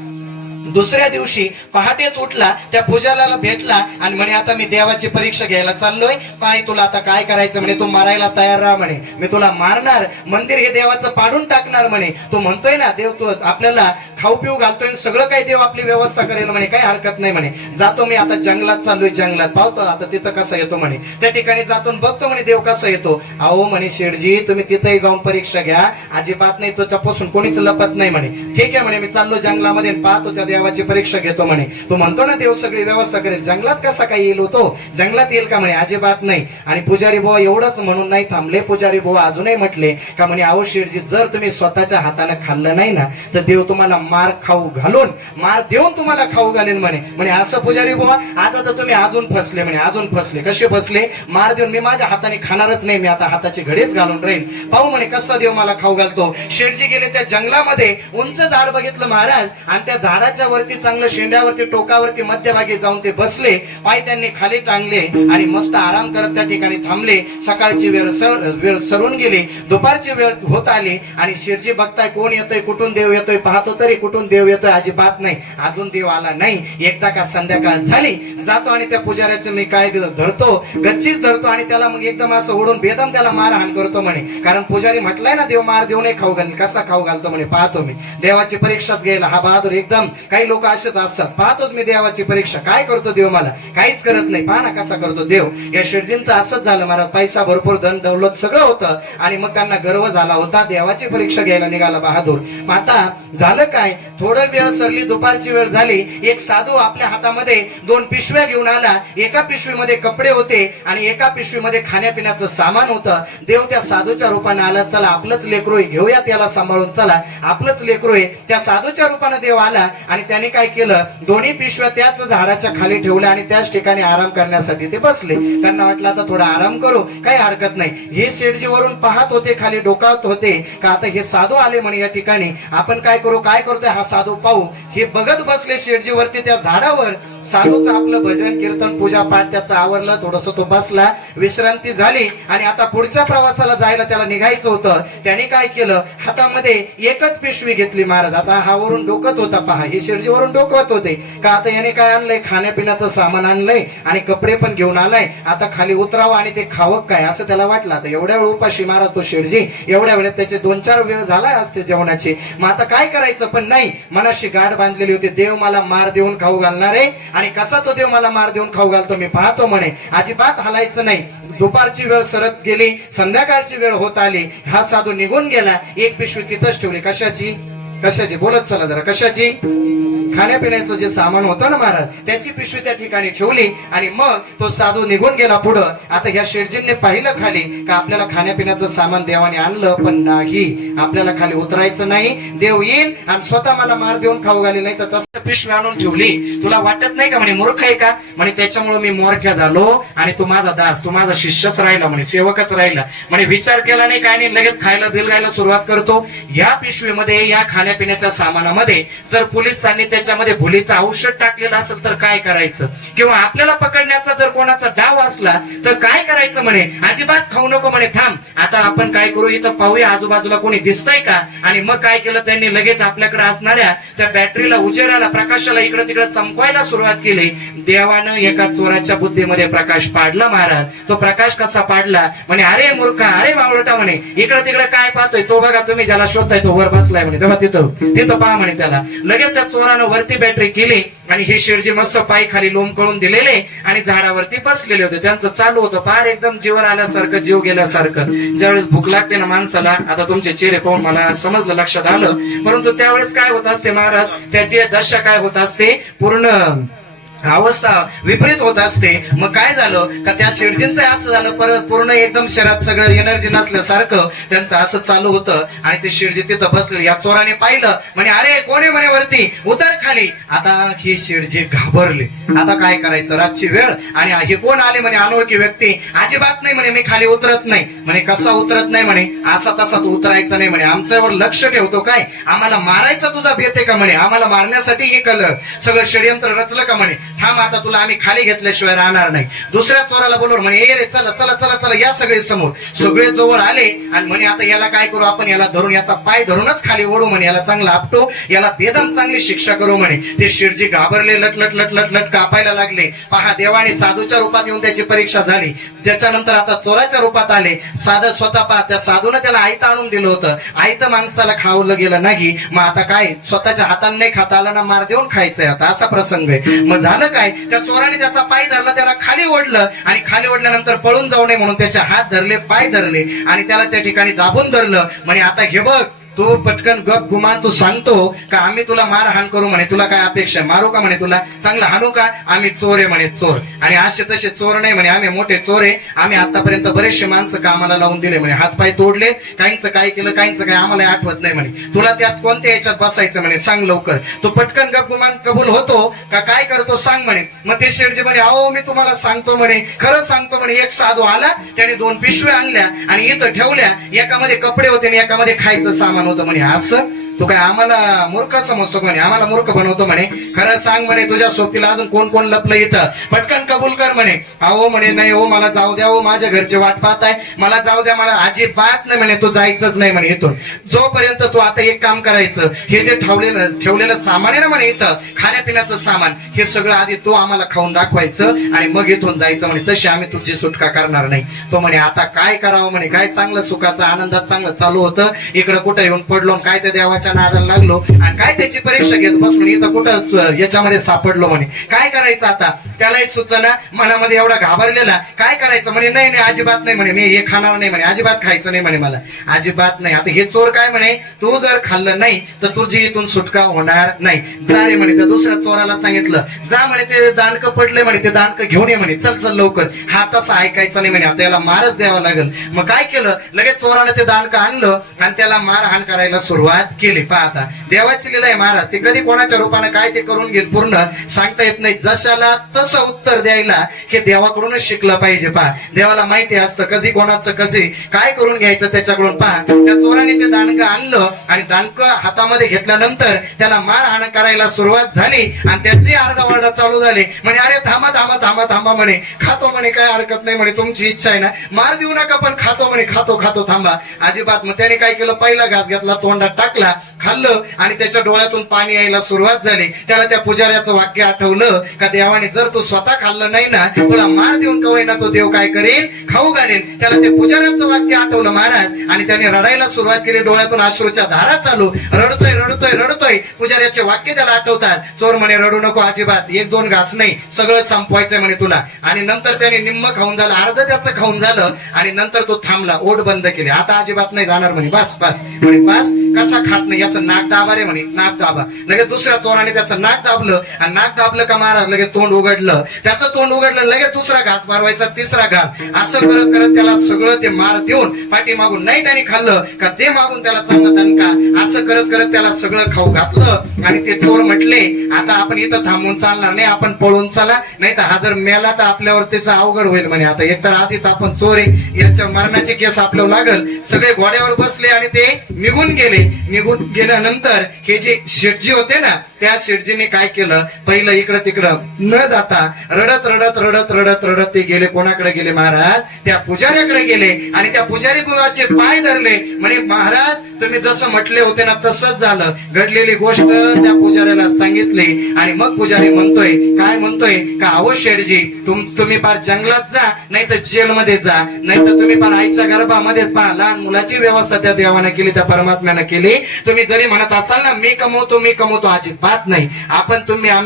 दुसऱ्या दिवशी पहाटेच उठला, त्या पूजाला भेटला आणि म्हणे आता मी देवाची परीक्षा घ्यायला चाललोय, पाय तुला आता काय करायचं म्हणे, तू मारायला तयार राहा म्हणे, मी तुला मारणार, मंदिर हे देवाचं पाडून टाकणार म्हणे. तो म्हणतोय ना देव तू आपल्याला खाऊ पिऊ घालतोय, सगळं काही देव आपली व्यवस्था करेल म्हणे, काही हरकत नाही म्हणे. जातो मी आता जंगलात चाललोय, जंगलात पाहतो आता तिथं कसं येतो म्हणे, त्या ठिकाणी जातो बघतो म्हणे देव कसा येतो. अहो म्हणे शेठजी तुम्ही तिथेही जाऊन परीक्षा घ्या, अजिबात नाही, त्याच्यापासून कोणीच लपत नाही म्हणे. ठीक आहे म्हणे, मी चाललो जंगलामध्ये, पाहतो त्या देवाची परीक्षा घेतो म्हणे. तो म्हणतो ना देव सगळी व्यवस्था करेल, जंगलात कसा काय येईल होतो, जंगलात येईल का म्हणे, अजिबात नाही. आणि पुजारी बुवा एवढंच म्हणून नाही थांबले, पुजारी बुवा अजूनही म्हटले का म्हणे अहो शेठजी जर तुम्ही स्वतःच्या हाताने खाल्लं नाही ना तर देव तुम्हाला मार खाऊ घालून, मार देऊन तुम्हाला खाऊ घालेन म्हणे. म्हणे असं पुजारी बुवा, आता तर तुम्ही अजून फसले म्हणे, अजून फसले. कसे फसले, मार देऊन मी माझ्या हाताने खाणारच नाही, मी आता हाताचे घडेच घालून राहील, पाहू म्हणे कसा देव मला खाऊ घालतो. शेठजी गेले त्या जंगलामध्ये, उंच झाड बघितलं महाराज आणि त्या झाडाच्या वरती चांगलं शेंड्यावरती टोकावरती मध्यभागी जाऊन ते बसले, पाय त्यांनी खाली टांगले आणि मस्त आराम करत त्या ठिकाणी थांबले. सकाळची वेळ सरून गेली, दुपारची वेळ होत आली आणि शेठजी बघताय कोण येतोय, कुठून देव येतोय, पाहतो तरी कुठून देव येतोय, अजिबात नाही, अजून देव आला नाही. एकदा का संध्याकाळ झाली, जातो आणि त्या पुजाऱ्याचं मी काय धरतो, गच्चीच धरतो आणि त्याला मग एकदम असं ओढून बेदम त्याला मारहाण करतो म्हणे. कारण पुजारी म्हटलाय ना देव मार देऊ नये खाऊ घाल, कसा खाऊ घालतो म्हणे, पाहतो मी देवाची परीक्षाच घ्यायला. हा बहादूर एकदम, काही लोक असेच असतात, पाहतोच मी देवाची परीक्षा, काय करतो देव मला, काहीच करत नाही, पहा ना कसा करतो देव. या शेठजींचं असंच झालं महाराज, पैसा भरपूर, धन दौलत सगळं होतं आणि मग त्यांना गर्व झाला होता, देवाची परीक्षा घ्यायला निघाला बहादूर. मग आता झालं काय, थोडं वेळ सरली, दुपारची वेळ झाली, एक साधू आपल्या हातामध्ये 2 पिशव्या घेऊन आला. एका पिशवीमध्ये कपडे होते आणि एका पिशवीमध्ये खाण्यापिण्याचं सामान होतं. देव त्या साधूच्या रूपाने आला, चला आपलंच लेकरू आहे, घेऊया त्याला सांभाळून, चला आपलंच लेकरू आहे. त्या साधूच्या रूपाने देव आला आणि त्याने काय केलं, दोन्ही पिशव्या त्याच झाडाच्या खाली ठेवल्या आणि त्याच ठिकाणी आराम करण्यासाठी ते बसले. त्यांना वाटलं आता थोडा आराम करू, काही हरकत नाही. हे शेठजी वरून पाहत होते, खाली डोकावत होते का आता हे साधू आले म्हणे या ठिकाणी, आपण काय करू, काय करतोय हा साधू पाहू. हे बघत बसले शेठजी वरती त्या झाडावर. साधूचं आपलं भजन कीर्तन पूजा पाठ त्याचं आवरलं, थोडस तो बसला, विश्रांती झाली आणि आता पुढच्या प्रवासाला जायला त्याला निघायचं होतं. त्याने काय केलं, हातामध्ये एकच पिशवी घेतली महाराज. आता हा वरून डोकत होता, पहा हे शेठजी वरून डोकत होते का आता याने काय आणलंय, खाण्यापिण्याचं सामान आणलंय आणि कपडे पण घेऊन आलाय, आता खाली उतरावं आणि ते खावं काय असं त्याला वाटलं. आता एवढ्या वेळ उपाशी महाराज तो शेठजी, एवढ्या वेळेत त्याचे 2-4 वेळ झालाय असते जेवणाची. मग आता काय करायचं, पण नाही, मनाशी गाठ बांधलेली होती, देव मला मार देऊन खाऊ घालणार आहे आणि कसा तो देव मला मार देऊन खाऊ घालतो मी पाहतो म्हणे, अजिबात हलायचं नाही. दुपारची वेळ सरत गेली, संध्याकाळची वेळ होत आली, हा साधू निघून गेला. एक पिशवी तिथंच ठेवली, कशाची बोलत चला जरा, कशाची, खाण्यापिण्याचं जे सामान होतं ना महाराज त्याची पिशवी त्या ठिकाणी ठेवली आणि मग तो साधू निघून गेला पुढं. आता ह्या शेठजींनी पाहिलं खाली का आपल्याला खाण्यापिण्याचं सामान देवाने आणलं, पण नाही, आपल्याला खाली उतरायचं नाही, देव येईल आणि स्वतः मला मार देऊन खाऊ घाली, नाही तर तसं पिशवी आणून ठेवली. तुला वाटत नाही का म्हणे, मूर्ख आहे का म्हणे, त्याच्यामुळे मी मोरख्या झालो आणि तू माझा दास, तू माझा शिष्यच राहिला म्हणे, सेवकच राहिला म्हणे, विचार केला नाही काय नाही, लगेच खायला बिल गायला सुरुवात करतो. या पिशवीमध्ये या खाण्या खाण्यापिण्याच्या सामानामध्ये जर पोलिसांनी त्याच्यामध्ये भुलीचं औषध टाकलेलं असेल तर काय करायचं, किंवा आपल्याला पकडण्याचा जर कोणाचा डाव असला तर काय करायचं म्हणे. अजिबात खाऊ नको म्हणे, थांब आता आपण काय करू, इथं पाहूया आजूबाजूला कोणी दिसतंय का. आणि मग काय केलं त्यांनी, लगेच आपल्याकडे असणाऱ्या त्या बॅटरीला, उजेडाला, प्रकाशाला इकडे तिकडे चमकवायला सुरुवात केली. देवानं एका चोराच्या बुद्धीमध्ये प्रकाश पाडला महाराज. तो प्रकाश कसा पाडला म्हणे, अरे मूर्खा, अरे बावळटा म्हणे, इकडे तिकडे काय पाहतोय, तो बघा तुम्ही ज्याला शोधताय तो वर बसलाय म्हणे, तेव्हा तिथं पहा म्हणे त्याला. लगेच त्या चोरानं वरती बॅटरी केली आणि हे शेठजी मस्त पाय खाली लोंबकळून दिलेले आणि झाडावरती बसलेले होते. त्यांचं चालू होतं फार एकदम जीवर आल्यासारखं, जीव गेल्यासारखं. ज्यावेळेस भूक लागते ना माणसाला, आता तुमचे चेहरे पाहून मला समजलं, लक्षात आलं, परंतु त्यावेळेस काय होत असते महाराज, त्याची दशा काय होत असते, पूर्ण अवस्था विपरीत होत असते. मग काय झालं का त्या शेठजींचं असं झालं, परत पूर्ण एकदम शरीरात सगळं एनर्जी नसल्यासारखं त्यांचं असं चालू होतं. आणि ते शेठजी तिथं बसले, या चोराने पाहिलं म्हणे, अरे कोणी म्हणे वरती, उतर खाली. आता हे शेठजी घाबरले, आता काय करायचं, रातची वेळ आणि हे कोण आले म्हणे, अनोळखी व्यक्ती. अजिबात नाही म्हणे, मी खाली उतरत नाही म्हणे. कसा उतरत नाही म्हणे, असा तसा तू उतरायचा नाही म्हणे, आमच्यावर लक्ष ठेवतो काय, आम्हाला मारायचा तुझा भेट आहे का म्हणे, आम्हाला मारण्यासाठी हे कलं सगळं षडयंत्र रचलं का म्हणे, थांब आता तुला आम्ही खाली घेतल्याशिवाय राहणार नाही. दुसऱ्या चोराला बोलवून म्हणे, ए रे चला चला चला चला, या सगळे समोर. सगळे जवळ आले आणि म्हणे, आता याला काय करू आपण, याला धरून, याचा पाय धरूनच खाली ओढू म्हणे, याला चांगला आपटो, याला बेदम चांगली शिक्षा करू म्हणे. ते शेठजी घाबरले, लटलट लटलट लट कापायला लागले. पहा, देवाने साधूच्या रूपात येऊन त्याची परीक्षा झाली. त्याच्यानंतर आता चोराच्या रूपात आले. साधू स्वतः पहा, त्या साधूनं त्याला आयतं आणून दिलं होतं, आयतं माणसाला खावलं गेलं नाही. मग आता काय, स्वतःच्या हाताने नाही खाता आलं ना, मार देऊन खायचंय आता, असा प्रसंग आहे. मग झालं काय, त्या चोराने त्याचा पाय धरला, त्याला खाली ओढलं आणि खाली ओढल्यानंतर पळून जाऊ नये म्हणून त्याचे हात धरले, पाय धरले आणि त्याला त्या ठिकाणी दाबून धरलं. म्हणे, आता हे बघ, तू पटकन गप गुमान, तू सांगतो का आम्ही तुला मारहाण करू म्हणे, तुला काय अपेक्षा आहे, मारू का म्हणे, तुला चांगलं हाणू का, आम्ही चोर आहे म्हणे, चोर. आणि असे तसे चोर नाही म्हणे, आम्ही मोठे चोर आहे, आम्ही आतापर्यंत बरेचसे माणसं कामाला लावून दिले म्हणे, हातपाय तोडले, काहींचं काय केलं, काहींचं काय आम्हाला आठवत नाही म्हणे, तुला त्यात कोणत्या याच्यात बसायचं म्हणे, सांग लवकर. तो पटकन गप गुमान कबूल होतो का काय करतो सांग म्हणे. मग ते शेठजी म्हणे, अहो मी तुम्हाला सांगतो म्हणे, खरं सांगतो म्हणे. एक साधू आला, त्याने 2 पिशव्या आणल्या आणि इथं ठेवल्या, एकामध्ये कपडे होते आणि एकामध्ये खायचं सामान होतं म्हणे. असं तू काय आम्हाला मूर्ख समजतो म्हणे, आम्हाला मूर्ख बनवतो म्हणे, खरं सांग म्हणे, तुझ्या सोबतीला अजून कोण कोण लपलं इथं, पटकन कबूल कर म्हणे. अहो म्हणे, नाही हो, मला जाऊ द्या हो, माझ्या घरचे वाट पाहत आहे, मला जाऊ द्या, मला अजिबात नाही म्हणे, तू जायचंच नाही म्हणे इथून. जोपर्यंत तू आता एक काम करायचं, हे जे ठेवलेलं सामान आहे ना म्हणे इथं, खाण्यापिण्याचं सामान, हे सगळं आधी तू आम्हाला खाऊन दाखवायचं आणि मग इथून जायचं म्हणे, तशी आम्ही तुझी सुटका करणार नाही. तो म्हणे, आता काय करावं म्हणे, काय चांगलं सुखाचं आनंदात चांगलं चालू होतं, इकडं कुठं येऊन पडलो, काय त्या देवाच्या नादाला लागलो आणि काय त्याची परीक्षा घेत बसलो, इथं कुठं याच्यामध्ये सापडलो म्हणे, काय करायचं आता. त्यालाही सुचना, मनामध्ये एवढा घाबरलेला, काय करायचं म्हणे, नाही नाही अजिबात नाही म्हणे, मी हे खाणार नाही म्हणे, अजिबात खायचं नाही म्हणे, मला अजिबात नाही. आता हे चोर काय म्हणे, तू जर खाल्लं नाही तर तुझी इथून सुटका होणार नाही, जा रे म्हणे. त्या दुसऱ्या चोराला सांगितलं, जा म्हणे, ते दांडकं पडले म्हणे, ते दांडकं घेऊन ये म्हणे, चल चल लवकर. हा तसा ऐकायचं नाही म्हणे, आता याला मारच द्यावा लागेल. मग काय केलं, लगेच चोराने ते दांडकं आणलं आणि त्याला मारहाण करायला सुरुवात केली. पाहता देवाची लीला आहे महाराज, ते कधी कोणाच्या रूपाने काय ते करून घेईल पूर्ण सांगता येत नाही. जशाला तसं उत्तर द्यायला हे देवाकडूनच शिकलं पाहिजे. पहा, देवाला माहिती असतं कधी कोणाचं कधी काय करून घ्यायचं त्याच्याकडून. पहा, त्या चोराने ते दांडकं आणलं आणि दांडकं हातामध्ये घेतल्यानंतर त्याला मारहाण करायला सुरुवात झाली आणि त्याची आरडाओरडा चालू झाली. म्हणे, अरे थांबा थांबा थांबा थांबा म्हणे, खातो म्हणे, काय हरकत नाही म्हणे, तुमची इच्छा आहे ना, मार देऊ नका, पण खातो म्हणे, खातो खातो थांबा अजिबात. मग त्याने काय केलं, पहिला घास घेतला, तोंडात टाकला, खाल्लं आणि त्याच्या डोळ्यातून पाणी यायला सुरुवात झाली. त्याला त्या पुजाऱ्याचं वाक्य आठवलं का, देवाने जर तू स्वतः खाल्लं नाही ना, तुला मार देऊन कवय ना तो देव काय करेल, खाऊ घालेल. त्याला ते पुजाऱ्याचं वाक्य आठवलं महाराज आणि त्याने रडायला सुरुवात केली, डोळ्यातून अश्रूच्या धारा चालू, रडतोय रडतोय रडतोय. पुजाऱ्याचे वाक्य त्याला आठवतात. चोर म्हणे, रडू नको अजिबात, 1-2 घास नाही, सगळं संपवायचंय म्हणे तुला. आणि नंतर त्याने निम्म खाऊन झालं, अर्ध त्याचं खाऊन झालं आणि नंतर तो थांबला, ओठ बंद केली, आता अजिबात नाही जाणार म्हणे, बस बस म्हणे, बस. कसा खात नाही, याचं नाक दाबा रे म्हणे, नाक दाबा. लगेच दुसऱ्या चोराने त्याचं नाक दाबलं आणि नाक दाबलं का महाराज लगेच तोंड उघडलं, त्याचं तोंड उघडलं, लगेच दुसरा घास भरवायचा, तिसरा घास, असं करत करत त्याला सगळं ते मार देऊन, पाठी मागून नाही त्याने खाल्लं का ते मागून त्याला चांगलं दणका, असं करत करत त्याला सगळं खाऊ घातलं. आणि ते चोर म्हटले, आता आपण इथं थांबून चालणार नाही, आपण पळून चला, नाही तर हा जर मेला तर आपल्यावर त्याचं अवघड होईल म्हणे. आता एकतर आधीच आपण चोर आहे, याच्या मरणाची केस आपल्यावर लागल. सगळे घोड्यावर बसले आणि ते निघून गेले. निघून गेल्यानंतर हे जे शेठजी होते ना, त्या शेठजीने काय केलं, पहिलं इकडं तिकडं न जाता रडत रडत रडत रडत रडत ते गेले. कोणाकडे गेले महाराज? त्या पुजाऱ्याकडे गेले आणि त्या पुजारी गुरुचे पाय धरले. म्हणे महाराज तुम्ही जसं म्हटले होते ना तसंच झालं. घडलेली गोष्ट त्या पुजाऱ्याला सांगितली आणि मग पुजारी म्हणतोय, काय म्हणतोय का अहो शेठजी तुम्ही फार जंगलात जा, नाही तर जेलमध्ये जा, नाही तर तुम्ही फार आईच्या गर्भामध्येच पहा. लहान मुलाची व्यवस्था त्या देवाने केली, त्या परमात्म्याने केली. तुम्ही जरी म्हणत असाल ना मी कमवतो, अजिबात नाही.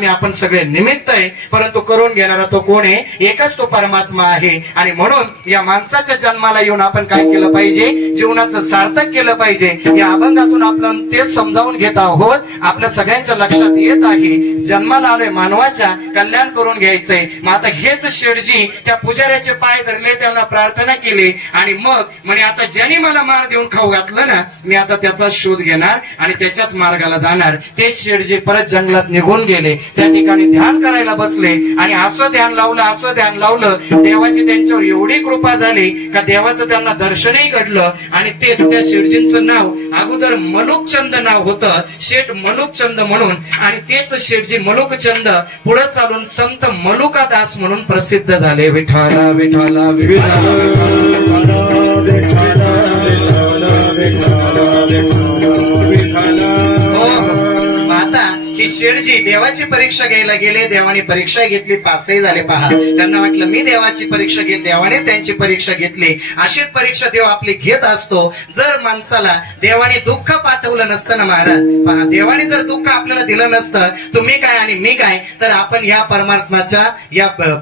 आपण सगळे निमित्त आहे, परंतु करून घेणारा तो कोण आहे? एकच तो परमात्मा आहे. आणि म्हणून या माणसाच्या जन्माला येऊन आपण काय केलं पाहिजे? जीवनाचं सार्थक केलं पाहिजे. या अभंगातून आपण तेच समजावून घेत आहोत. आपल्या सगळ्यांच्या लक्षात येत आहे जन्माला आलोय मानवाच्या कल्याण करून घ्यायचंय. मग आता हेच शेठजी त्या पुजाऱ्याचे पाय धरले, त्यांना प्रार्थना केली आणि मग म्हणे आता ज्याने मला मार देऊन खाऊ घातलं ना, मी आता त्याचा शोध घेणार आणि त्याच्याच मार्गाला जाणार. ते शेठजी परत जंगलात निघून गेले. त्या ठिकाणी ध्यान करायला बसले आणि असं ध्यान लावलं देवाची त्यांच्यावर एवढी कृपा झाली का देवाचं त्यांना दर्शनही घडलं. आणि तेच त्या शेठजींचं नाव अगोदर मलुकचंद नाव होतं, शेठ मलुकचंद म्हणून. आणि तेच शेठजी मलुकचंद पुढे चालून संत मलुकादास म्हणून प्रसिद्ध झाले. विठाला विठाला माता ही शेठजी देवाची परीक्षा घ्यायला गेले. देवाने परीक्षा घेतली, पासही झाले. पहा, त्यांना वाटलं मी देवाची परीक्षा घेत, देवाने त्यांची परीक्षा घेतली. अशीच परीक्षा देव आपली घेत असतो. जर माणसाला देवाने दुःख पाठवलं नसतं ना महाराज, पहा देवाने जर दुःख आपल्याला दिलं नसतं, तुम्ही काय आणि मी काय, तर आपण या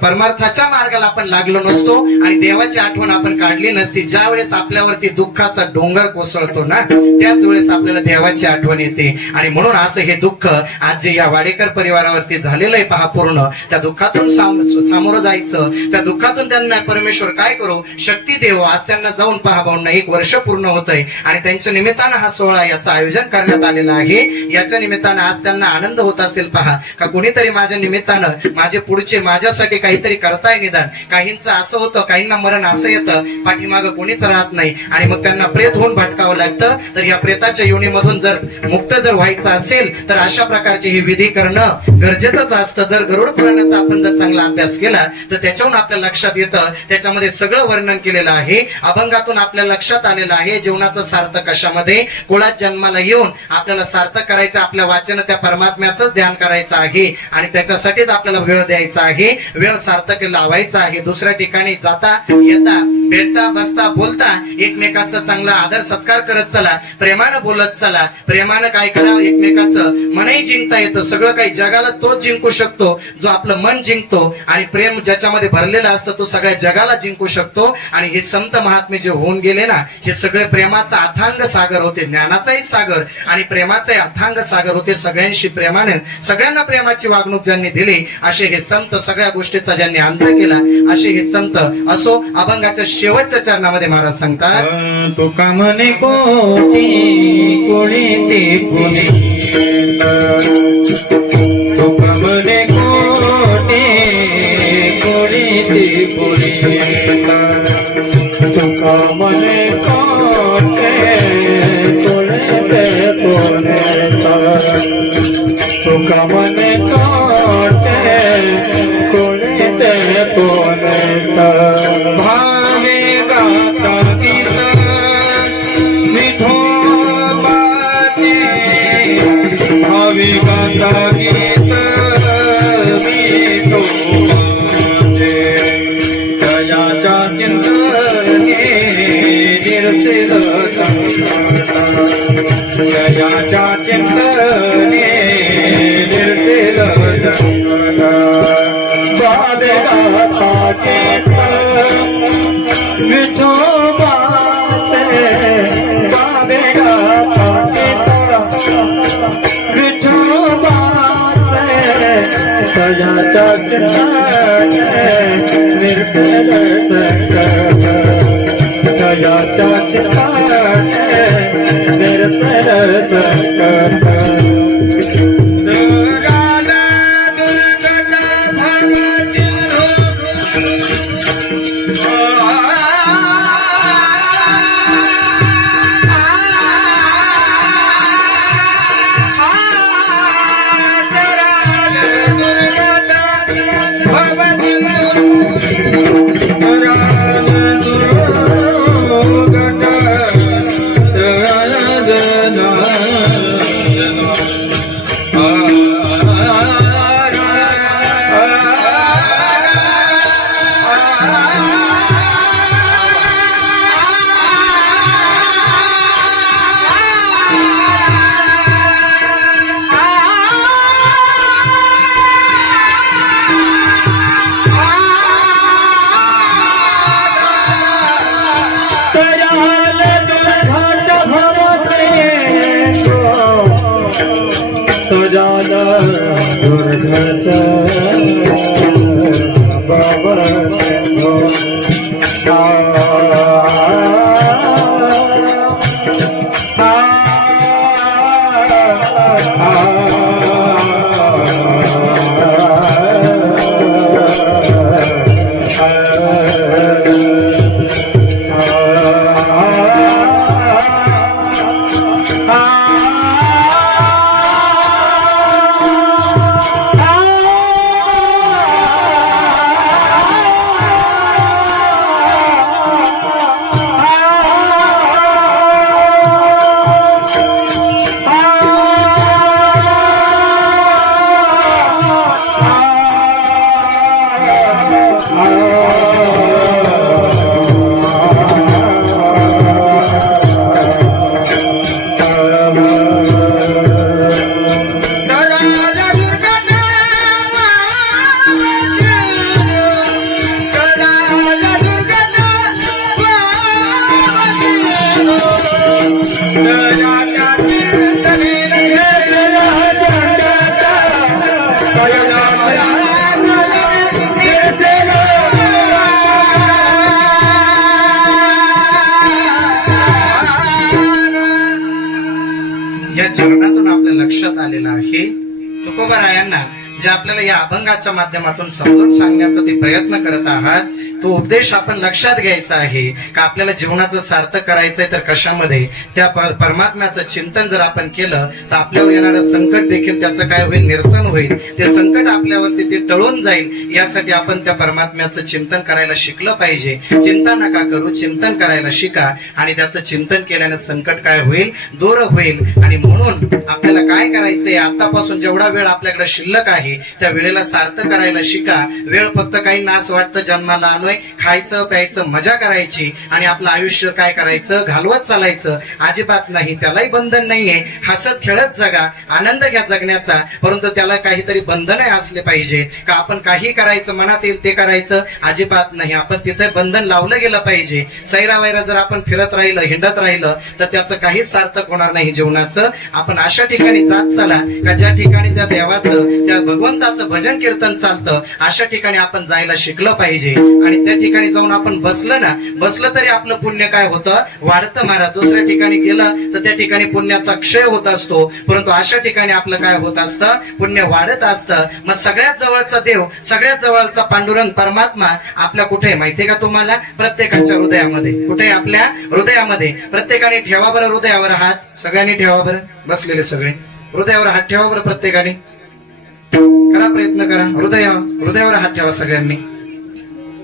परमार्थाच्या मार्गाला आपण लागलो नसतो आणि देवाची आठवण आपण काढली नसती. ज्या वेळेस आपल्यावरती दुःखाचा डोंगर कोसळतो ना, त्याच वेळेस आपल्याला देवाची आठवण येते. आणि म्हणून असं हे दुःख आज जे या वाडेकर परिवारावरती झालेलं आहे पहा, पूर्ण त्या दुःखातून सामोरं जायचं. त्या दुःखातून त्यांना परमेश्वर काय करू, शक्ती देव. आज त्यांना जाऊन पहा भाऊंना 1 वर्ष पूर्ण होत आहे आणि त्यांच्या निमित्तानं हा सोहळा याचं आयोजन करण्यात आलेलं आहे. याच्या निमित्तानं आज त्यांना आनंद होत असेल पहा, का कोणीतरी माझ्या निमित्तानं माझे पुढचे माझ्यासाठी काहीतरी करताय निदान. काहींचं असं होतं, काहींना मरण असं येतं, पाठीमागं कोणीच राहत नाही आणि मग त्यांना प्रेत होऊन भटकावं लागतं. तर या प्रेताच्या योनीमधून जर मुक्त व्हायचं असेल तर अशा प्रकारचे हे विधी करणं गरजेचंच असतं. जर गरुड पुराणाचा आपण जर चांगला अभ्यास केला तर त्याच्याहून आपल्या लक्षात येतं, त्याच्यामध्ये सगळं वर्णन केलेलं आहे. अभंगातून आपल्या लक्षात आलेलं आहे जीवनाचं सार्थक कशामध्ये, कुळात जन्माला येऊन आपल्याला सार्थक करायचं, आपल्या वाचन त्या परमात्म्याचंच ध्यान करायचं आहे आणि त्याच्यासाठीच आपल्याला वेळ द्यायचा आहे. वेळ सार्थक लावायचा आहे. दुसऱ्या ठिकाणी जाता येता, भेटता, बसता, बोलता एकमेकाचा चांगला आदर सत्कार करत चला, प्रेमानं बोलत चला. प्रेमानं काय करा, एकमेकाचं मनही जिंकता येतं. सगळं काही जगाला तोच जिंकू शकतो जो आपलं मन जिंकतो. आणि प्रेम ज्याच्यामध्ये भरलेलं असतं तो सगळ्या जगाला जिंकू शकतो. आणि हे संत महात्मे जे होऊन गेले ना, हे सगळे प्रेमाचा अथांग सागर होते, ज्ञानाचाही सागर आणि प्रेमाचाही अथांग सागर होते. सगळ्यांशी प्रेमाने, सगळ्यांना प्रेमाची वागणूक ज्यांनी दिली असे हे संत, सगळ्या गोष्टीचा ज्यांनी अंत केला असे हे संत. असो, अभंगाच्या शेवटच्या चरणामध्ये महाराज सांगतात, तुका म्हणे कोणी ते पुणे, तुका म्हणे कोणी ते पुणे, तुका म्हणे कोटे ते पुणे, तुका म्हणे कोटे ते पुणे. भावे गाता गीत विठोबाचे, भावे गाता गीत विठोबाचे, जयाच्या चिंतने निर्सिल संसार, जयाच्या चिंतने निर्सिल संसार. भावे गाता गीत विठोबाचे, भावे गाता गीत विठोबाचे, जयाच्या चिंतने निर्सिल संसार, जयाच्या चिंतने निर्सिल संसार. लक्षात आलेला आहे. तुकोबारायांना जे आपल्याला या अभंगाच्या माध्यमातून समजून सांगण्याचा ते प्रयत्न करत आहात, तो उपदेश आपण लक्षात घ्यायचा आहे का आपल्याला जीवनाचं सार्थक करायचंय तर कशामध्ये, त्या परमात्म्याचं चिंतन जर आपण केलं तर आपल्यावर येणारं संकट देखील त्याचं काय होईल, निरसन होईल. ते संकट आपल्यावरती ते टळून जाईल. यासाठी आपण त्या परमात्म्याचं चिंतन करायला शिकलं पाहिजे. चिंता नका करू, चिंतन करायला शिका आणि त्याचं चिंतन केल्याने संकट काय होईल, दूर होईल. आणि म्हणून आपल्याला काय करायचंय, आतापासून जेवढा वेळ आपल्याकडे शिल्लक आहे त्या वेळेला सार्थ करायला शिका. वेळ फक्त काही नास वाटतं, जन्माला आलोय, खायचं प्यायचं मजा करायची आणि आपलं आयुष्य काय करायचं, घालवत चालायचं, अजिबात नाही. त्यालाही बंधन नाहीये. हसत खेळत जगा, आनंद घ्या जगण्याचा, परंतु त्याला काहीतरी बंधन असले पाहिजे. का आपण काही करायचं, मनात येईल ते करायचं, अजिबात नाही. आपण तिथे बंधन लावलं गेलं पाहिजे. सैरावैरा जर आपण फिरत राहिलं, हिंडत राहिलं तर त्याचं काहीच सार्थक होणार नाही जीवनाचं. आपण अशा ठिकाणी जात चला का ज्या ठिकाणी त्या देवाचं, त्या भगवंताचं भजन कीर्तन चालतं, अशा ठिकाणी आपण जायला शिकलं पाहिजे. आणि त्या ठिकाणी जाऊन आपण बसलं तरी आपलं पुण्य काय होतं, वाढतं महाराज. दुसऱ्या ठिकाणी गेलं तर त्या ठिकाणी पुण्याचा क्षय होत असतो, परंतु अशा ठिकाणी आपलं काय होत असतं, पुण्य वाढत असतं. मग सगळ्यात जवळचा देव, सगळ्यात जवळचा पांडुरंग परमात्मा आपल्या कुठे माहितीये का तुम्हाला, प्रत्येकाच्या हृदयामध्ये. कुठे, आपल्या हृदयामध्ये. प्रत्येकाने ठेवा बरं हृदयावर हात, सगळ्यांनी ठेवा बरं, बसलेले सगळे हृदयावर हात ठेवा बरं, प्रत्येकाने करा, प्रयत्न करा. हृदयावर हात ठेवा सगळ्यांनी.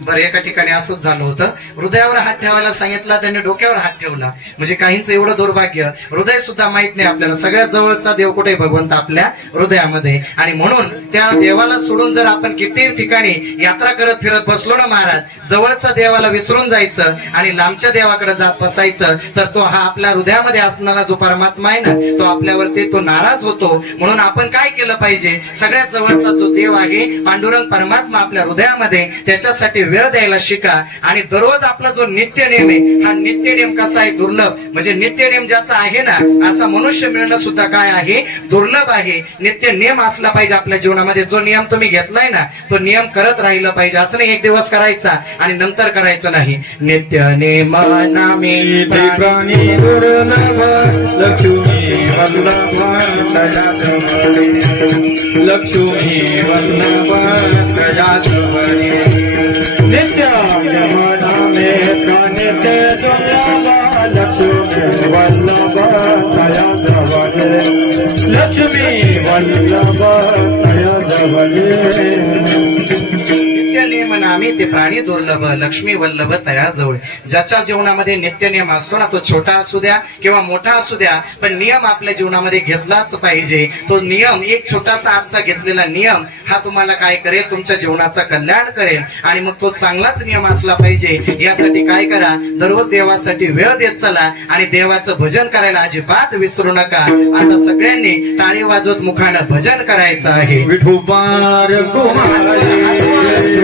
बरं, एका ठिकाणी असंच झालं होतं, हृदयावर हात ठेवायला सांगितला, त्यांनी डोक्यावर हात ठेवला. म्हणजे काहींचं एवढं दुर्भाग्य, हृदय सुद्धा माहित नाही आपल्याला. सगळ्यात जवळचा देव कुठे, भगवंत आपल्या हृदयामध्ये. आणि म्हणून त्या देवाला सोडून जर आपण किती ठिकाणी यात्रा करत फिरत बसलो ना महाराज, जवळचा देवाला विसरून जायचं आणि लांबच्या देवाकडे जात बसायचं, तर तो हा आपल्या हृदयामध्ये असणारा जो परमात्मा आहे ना, तो आपल्यावरती तो नाराज होतो. म्हणून आपण काय केलं पाहिजे, सगळ्यात जवळचा जो देव आहे पांडुरंग परमात्मा आपल्या हृदयामध्ये, त्याच्यासाठी वेळ द्यायला शिका. आणि दररोज आपला जो नित्य नेम आहे, हा नित्य नेम कसा आहे, दुर्लभ. म्हणजे नित्य नेम ज्याचा आहे ना, असा मनुष्य मिळणं सुद्धा काय आहे, दुर्लभ आहे. नित्य नेम असला पाहिजे आपल्या जीवनामध्ये. जो नियम तुम्ही घेतलाय ना, तो नियम करत राहिलं पाहिजे. असं नाही एक दिवस करायचा आणि नंतर करायचं नाही. नित्य नेम नामे प्राणी दुर्लभ, लक्ष्मी वल्लभ तयात बळे, लक्ष्मी वल्लभ तयात बळे. नित्य नेम नामे प्राणी दुर्लभ, लक्ष्मी वल्लभ तयात बळे, लक्ष्मी वल्लभ तयात बळे. नित्यनेम नामे ते प्राणी दुर्लभ, लक्ष्मी वल्लभ तयाजवळ. ज्याच्या जीवनामध्ये नित्यनेम असतो ना, तो छोटा असू द्या किंवा मोठा असू द्या, पण नियम आपल्या जीवनामध्ये घेतलाच पाहिजे. तो नियम, एक छोटासा आजचा घेतलेला नियम, हा तुम्हाला काय करेल, तुमच्या जीवनाचं कल्याण करेल. आणि मग तो चांगलाच नियम असला पाहिजे. यासाठी काय करा, दररोज देवासाठी वेळ देत चला आणि देवाचं भजन करायला अजिबात विसरू नका. आता सगळ्यांनी टाळी वाजवत मुखानं भजन करायचं आहे. विठोबार कुमारी,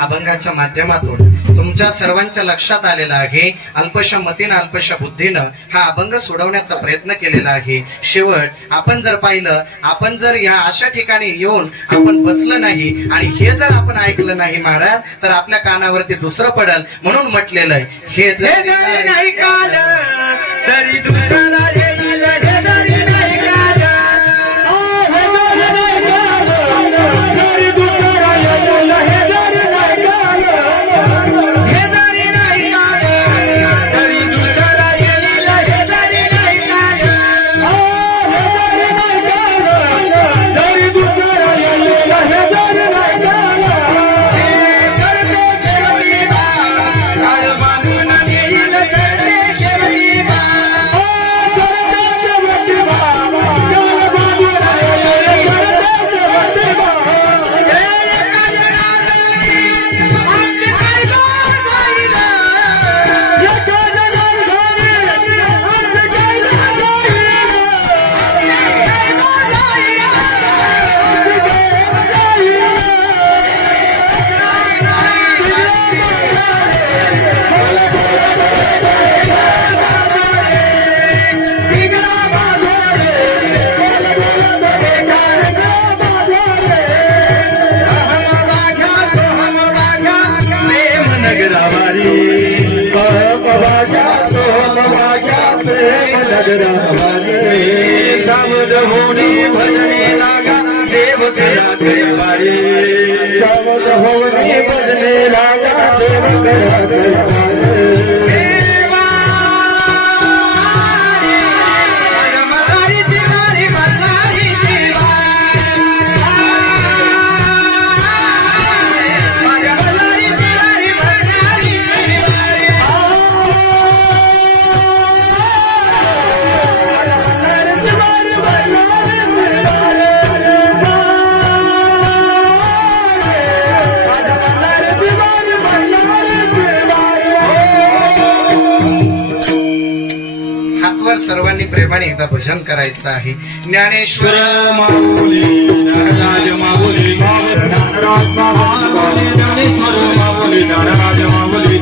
अभंगाच्या माध्यमातून तुमच्या सर्वांच्या लक्षात आलेला आहे. अल्पशा मतीनं अल्पशा बुद्धीनं हा अभंग सोडवण्याचा प्रयत्न केलेला आहे. शेवट आपण जर पाहिलं, आपण जर ह्या अशा ठिकाणी येऊन आपण बसलं नाही आणि हे जर आपण ऐकलं नाही महाराज, तर आपल्या कानावरती दुसरं पडल. म्हणून म्हटलेलं आहे, हे हे जरी नाही काल तरी दुसरा येईल. हे जरी नाही काल हे जरी नाही काल तरी दुसरा येईल. हे जरी नाही काल हे जरी नाही काल तरी दुसरा येईल. हे जरी नाही काल हे जरी नाही काल तरी दुसरा येईल. हे जरी नाही काल सरते शेवटी काळ बांधून येईल. सरते शेवटी सावध होणे भजने लागा देव करा कैवारी. सावध होणे भजने लागा देव करा कैवारी. मल्हारी तिवारी मल्हारी तिवारी मल्हारी तिवारी मल्हारी हातवर सर्वांनी प्रेमाने एकदा भजन करायचं आहे. ज्ञानेश्वर माऊली ज्ञानराज माऊली ज्ञानराज माऊली ज्ञानेश्वर माऊली ज्ञानराज माऊली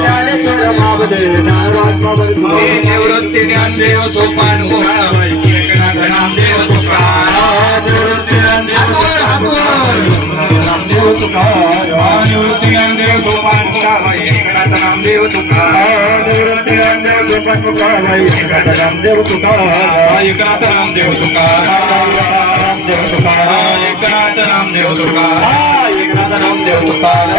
ज्ञानेश्वर माऊली ज्ञानराज माऊली निवृत्ती ज्ञानदेव सोपान मुहाबाई एकनाथ नामदेव तुकाराम. निवृत्ती ज्ञानदेव नामदेव तुकाराम. निवृत्ती ज्ञानदेव सोपान मुहाबाई एकनाथ नामदेव तुकाराम. निवृत्ती ज्ञानदेव सोपान मुहाबाई एकनाथ नामदेव तुकाराम. एकनाथ नामदेव तुकाराम. नामदेव तुकाराम. एकनाथ नामदेव तुकाराम. एकनाथ नामदेव तुकाराम.